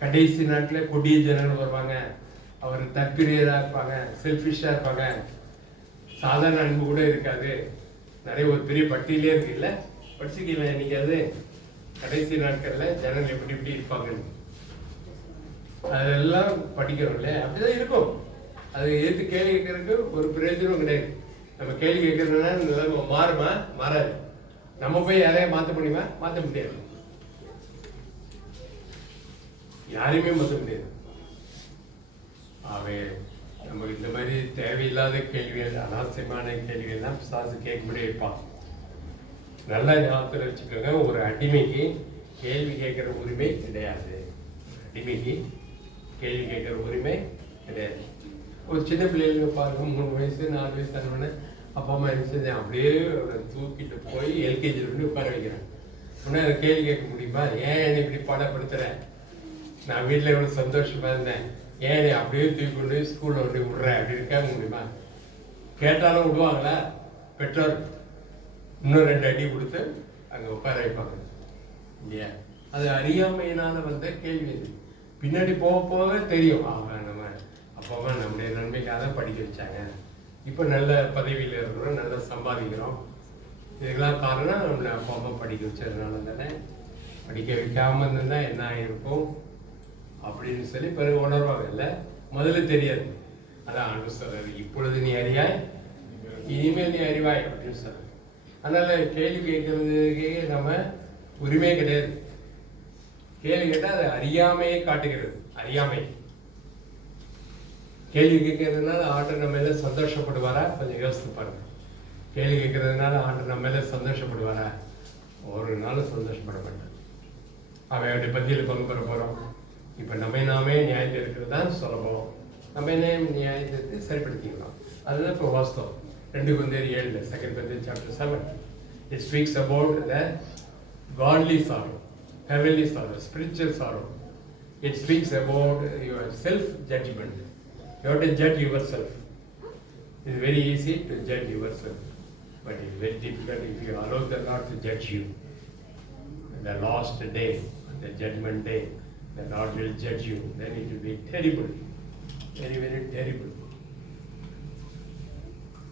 கடைசி நாட்டில் கொடிய ஜனங்கள் வருவாங்க. அவர் தற்பிரியராக இருப்பாங்க, செல்ஃபிஷா இருப்பாங்க, சாதாரண அன்பு கூட இருக்காது. நிறைய ஒரு பெரிய பட்டியலே இருக்கு இல்ல, படிச்சுக்கலாம் என்னைக்காவது கடைசி நாட்கள்ல ஜனங்கள் எப்படி எப்படி இருப்பாங்கன்னு. அதெல்லாம் படிக்கிறோம் இல்லையா? அப்படிதான் இருக்கும். அது ஏற்று கேள்வி கேட்கறதுக்கு ஒரு பிரயோஜனம் கிடையாது. நம்ம கேள்வி கேட்கறதுனா நிலைமை மாறுமா? மாறாது. நம்ம போய் யாரையும் மாற்ற முடியுமா? மாற்ற முடியாது. யாரையுமே மாற்ற முடியாது. ஆகவே நமக்கு இந்த மாதிரி தேவையில்லாத கேள்விகள், அனாவசியமான கேள்விகள்லாம் பிசாசு கேட்கும்படி இருப்பான். நல்லா ஞாபகத்தில் வச்சுக்கோங்க, ஒரு அடிமைக்கு கேள்வி கேட்கிற உரிமை கிடையாது. அடிமைக்கு கேள்வி கேட்கிற உரிமை கிடையாது. ஒரு சின்ன பிள்ளைகளுக்கு பாருங்க, 3 வயசு 4 வயசு தானே அப்பா அம்மா என்ன செஞ்சேன், அப்படியே தூக்கிட்டு போய் எல்கேஜியில் கொண்டு உட்கார வைக்கிறேன். உடனே அதை கேள்வி கேட்க முடியுமா? ஏன் என்னை இப்படி பாடப்படுத்துறேன், நான் வீட்டில் எவ்வளோ சந்தோஷமா இருந்தேன், ஏன் என்னை அப்படியே தூக்கி கொண்டு ஸ்கூலில் கொண்டு விடுறேன் அப்படின்னு கேட்க முடியுமா? கேட்டாலும் விடுவாங்களா? பெற்றோர் இன்னும் 2 அடி கொடுத்து அங்கே உட்கார வைப்பாங்க இல்லையா? அது அறியாமையினால வந்த கேள்வி. அது பின்னாடி போக போக தெரியும், நம்ம அப்பா அம்மா நம்முடைய நன்மைக்காக தான் படிக்க வச்சாங்க, இப்போ நல்ல பதவியில் இருக்கிறோம், நல்லா சம்பாதிக்கிறோம், இதுக்கெல்லாம் காரணம் நம்மளை அப்பா அம்மா படிக்க வச்சதுனால தானே. படிக்க வைக்காம இருந்தா என்ன ஆகிருக்கும் அப்படின்னு சொல்லி பிறகு உணர்வாங்க. இல்லை முதல்ல தெரியாது. அதான் ஆண்டு சொல்றாரு, இப்பொழுது நீ அறியாய், இனிமேல் நீ அறிவாய் அப்படின்னு சொல்றாரு. அதனால கேள்வி கேட்கறதுக்கே நம்ம உரிமை கிடையாது. கேள்வி கேட்டால் அது அறியாமையை காட்டுகிறது. அறியாமை கேள்வி கேட்கறதுனால ஆண்டவர் நம்ம மேல சந்தோஷப்படுவாரா? கொஞ்சம் யோசித்து பாருங்க. கேள்வி கேட்கறதுனால ஆண்டவர் நம்ம மேல சந்தோஷப்படுவாரா? ஒரு நாளும் சந்தோஷப்பட மாட்டார். அவையோடைய பத்தியில் பங்கு பெற போறோம். இப்ப நம்மை நாமே நியாயத்தை இருக்கிறது தான் சொல்ல போறோம். நம்ம நியாயத்தை சரிப்படுத்திக்கலாம். அதுதான் இப்போ வாஸ்தவம். 2 Corinthians 7 2 Corinthians chapter 7 It speaks about the godly sorrow, heavenly sorrow, spiritual sorrow. It speaks about your self-judgment. You have to judge yourself. It's very easy to judge yourself, but it's very difficult if you allow the Lord to judge you. The last day, the judgment day, the Lord will judge you. Then it will be terrible, very, very terrible.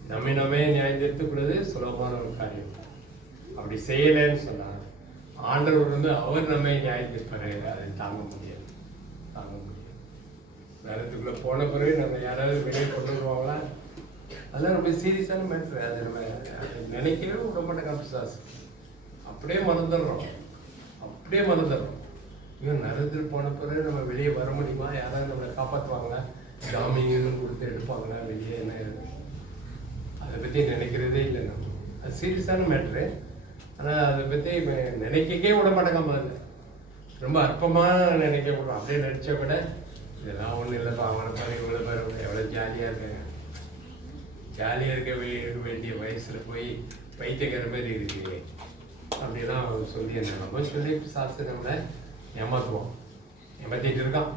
நம்மே நியாயத்திற்குள்ளது சுலபமான ஒரு காரியம். அப்படி செய்யலைன்னு சொன்னார் ஆண்டவர் அவர் நம்மை நியாயத்திற்பாரு. அதை தாங்க முடியாது, தாங்க முடியாது. நரகத்துக்குள்ள போன பிறகு நம்ம யாராவது வெளியே கொண்டு வருவாங்களா? அதெல்லாம் ரொம்ப சீரியஸான மேட்ரு. அது நம்ம நினைக்கவே விட மாட்டேங்க. பிசாசு அப்படியே மறந்துடுறோம், அப்படியே மறந்துடுறோம். இவன் நரகத்தில் போன பிறகு நம்ம வெளியே வர முடியுமா? யாராவது நம்மளை காப்பாற்றுவாங்களா? ஜாமீன் கொடுத்து எடுப்பாங்களா வெளியே? என்ன அதை பற்றி நினைக்கிறதே இல்லை நம்ம. அது சீரியஸான மேட்ரு. ஆனால் அதை பற்றி நினைக்கவே விட மாட்டேங்க. முதல்ல ரொம்ப அற்பமாக நினைக்க விடுறோம். அப்படியே நினச்ச கூட இதெல்லாம் ஒன்றும் இல்லைப்பா, அவனை பாரு இவ்வளோ பாரு எவ்வளோ ஜாலியாக இருக்காங்க. ஜாலியாக இருக்க வேண்டிய வயசில் போய் பைத்தியக்கார மாதிரி இருக்குது அப்படிலாம் அவன் சொல்லி நம்ம சொல்லி சாஸ்திரம் நம்மளை ஏமாற்றுவோம், ஏமாற்றிட்டு இருக்கான்.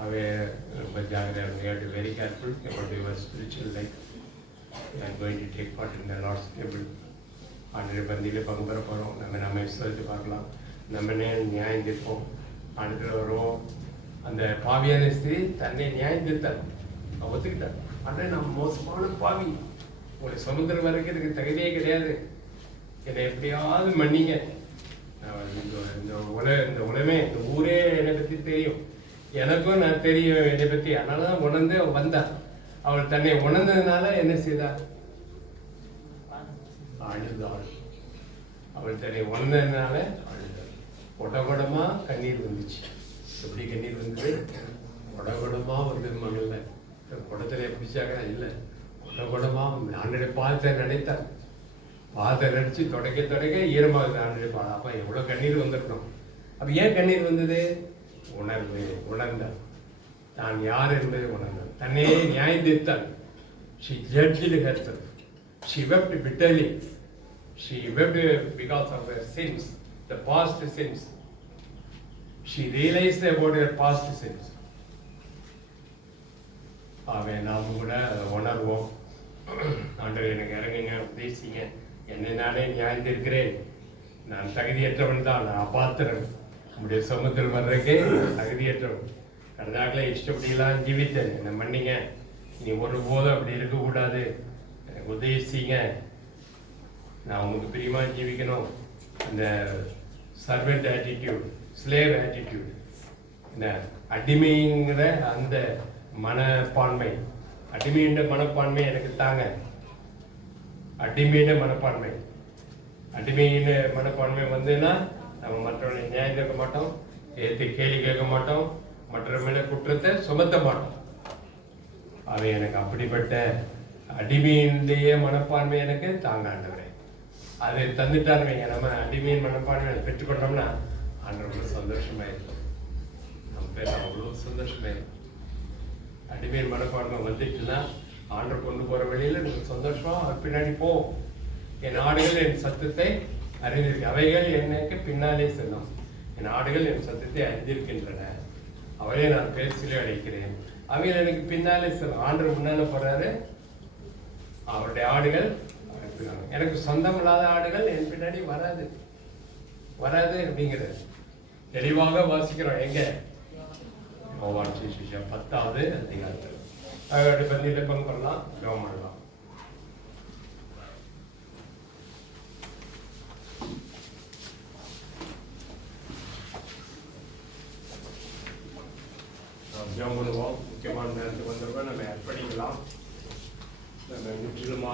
அவன் ரொம்ப ஜாகிரதையாக very careful about your spiritual life. You are going to take part in the Lord's table. ஆண்டு பந்தியில் பங்கு பெற போகிறோம். நம்ம விசுவாசித்து பார்க்கலாம். நம்ம நியாயம் தீர்ப்போம். ஆண்டு வருவோம். அந்த பாவியான ஸ்திரீ தன்னை நியாயம் தீர்த்தார், ஒத்துக்கிட்டார். ஆனால் நான் மோசமான பாவி, உங்களை சமுத்திரம் வரைக்கும் எனக்கு தகுதியே கிடையாது, என்னை எப்படியாவது மன்னிங்க. இந்த உலகமே இந்த ஊரே என்னை பற்றி தெரியும், எனக்கும் நான் தெரியும் என்னை பற்றி. அதனால தான் உணர்ந்து வந்தார். அவள் தன்னை உணர்ந்ததுனால என்ன செய்தார்? அழுதாள். அவள் தன்னை உணர்ந்ததுனால அழுதாள். கொடகொடமா கண்ணீர் வந்துச்சு. எப்படி கண்ணீர் வந்தது? கொடகொடமா வந்து மகளில் குடத்துல பிடிச்சாங்க இல்லை, கொடகொடமா ஆண்டை பார்த்த நினைத்தார். பார்த்த நினைச்சு தொடக்க ஈரமாகுது ஆண்டை பா. அப்போ எவ்வளோ கண்ணீர் வந்திருக்கணும். அப்போ ஏன் கண்ணீர் வந்தது? உணர்ந்தார், தான் யார் என்பதை உணர்ந்தார், தன்னை நியாயம் தீர்த்தாள். She judged herself. She wept bitterly. She wept because of her sins, the past sins. She realized about her past sins. நாம் கூட உணர்வோம். ஆண்டவர் எனக்கு இறங்குங்க, உதேசிங்க, என்னை நானே நியாயம் தீர்க்கிறேன், நான் தகுதியற்றவன் தான், நான் அபாத்திரன், நம்முடைய சமூகத்தில் வர்றதுக்கே தகுதியற்றவன், கடந்தாக்களை இஷ்டப்படியெல்லாம் ஜீவித்தேன், என்னை மன்னிங்க, இனி ஒருபோதும் அப்படி இருக்கக்கூடாது, எனக்கு உதேசிங்க, நான் உங்களுக்கு பிரியமாக ஜீவிக்கணும். அந்த சர்வெண்ட் ஆட்டிடியூட், ஸ்லேவ் ஆட்டிடியூட், இந்த அடிமைங்கிற அந்த மனப்பான்மை, அடிமைன்ற மனப்பான்மை எனக்கு தாங்க. அடிமைன்ற மனப்பான்மை, அடிமைன்ற மனப்பான்மை வந்துன்னா நம்ம மற்றவர்களை நியாயம் கேட்க மாட்டோம், ஏற்று கேள்வி கேட்க மாட்டோம், மற்ற மேல குற்றத்தை சுமத்த மாட்டோம். அவை எனக்கு அப்படிப்பட்ட அடிமையினுடைய மனப்பான்மை எனக்கு தாங்காண்டவரே. அதை தந்துட்டாருங்க. நம்ம அடிமையின் மனப்பான்மை பெற்றுக்கொண்டோம்னா ஆண்டவர்கள் சந்தோஷமாயிருக்கும். நம்ம பேர் அவ்வளோ சந்தோஷமாயிருக்கும். அடிமையின் மனப்பான்மை வந்துட்டுன்னா ஆண்டவர் கொண்டு போகிற வழியில் நீங்கள் சந்தோஷமாக பின்னாடி போ. என் ஆடுகள் என் சத்தத்தை அறிந்திருக்கு, அவைகள் எனக்கு பின்னாலே செல்லும். என் ஆடுகள் என் சத்தத்தை அறிந்திருக்கின்றன, அவளே நான் பேசிலே அழைக்கிறேன், அவைகள் எனக்கு பின்னாலே செல்லும். ஆண்டவர் முன்னால போறாரு, அவருடைய ஆடுகள் எனக்கு சொந்தம் இல்லாத ஆடுகள் என் பின்னாடி வராது வராது அப்படிங்கிறது தெளிவாக வாசிக்கிறோம். எங்க? யோவான் சுவிசேஷம் 10வது அதிகாரத்தில். அவருடைய பந்தியில் பங்கு பண்ணலாம், ஜெபம் பண்ணலாம். ஜெபம் பண்ணுவோம். முக்கியமான நேரத்துக்கு வந்திருக்கோம். நம்ம அர்ப்பணிக்கலாம். நம்ம முற்றிலுமா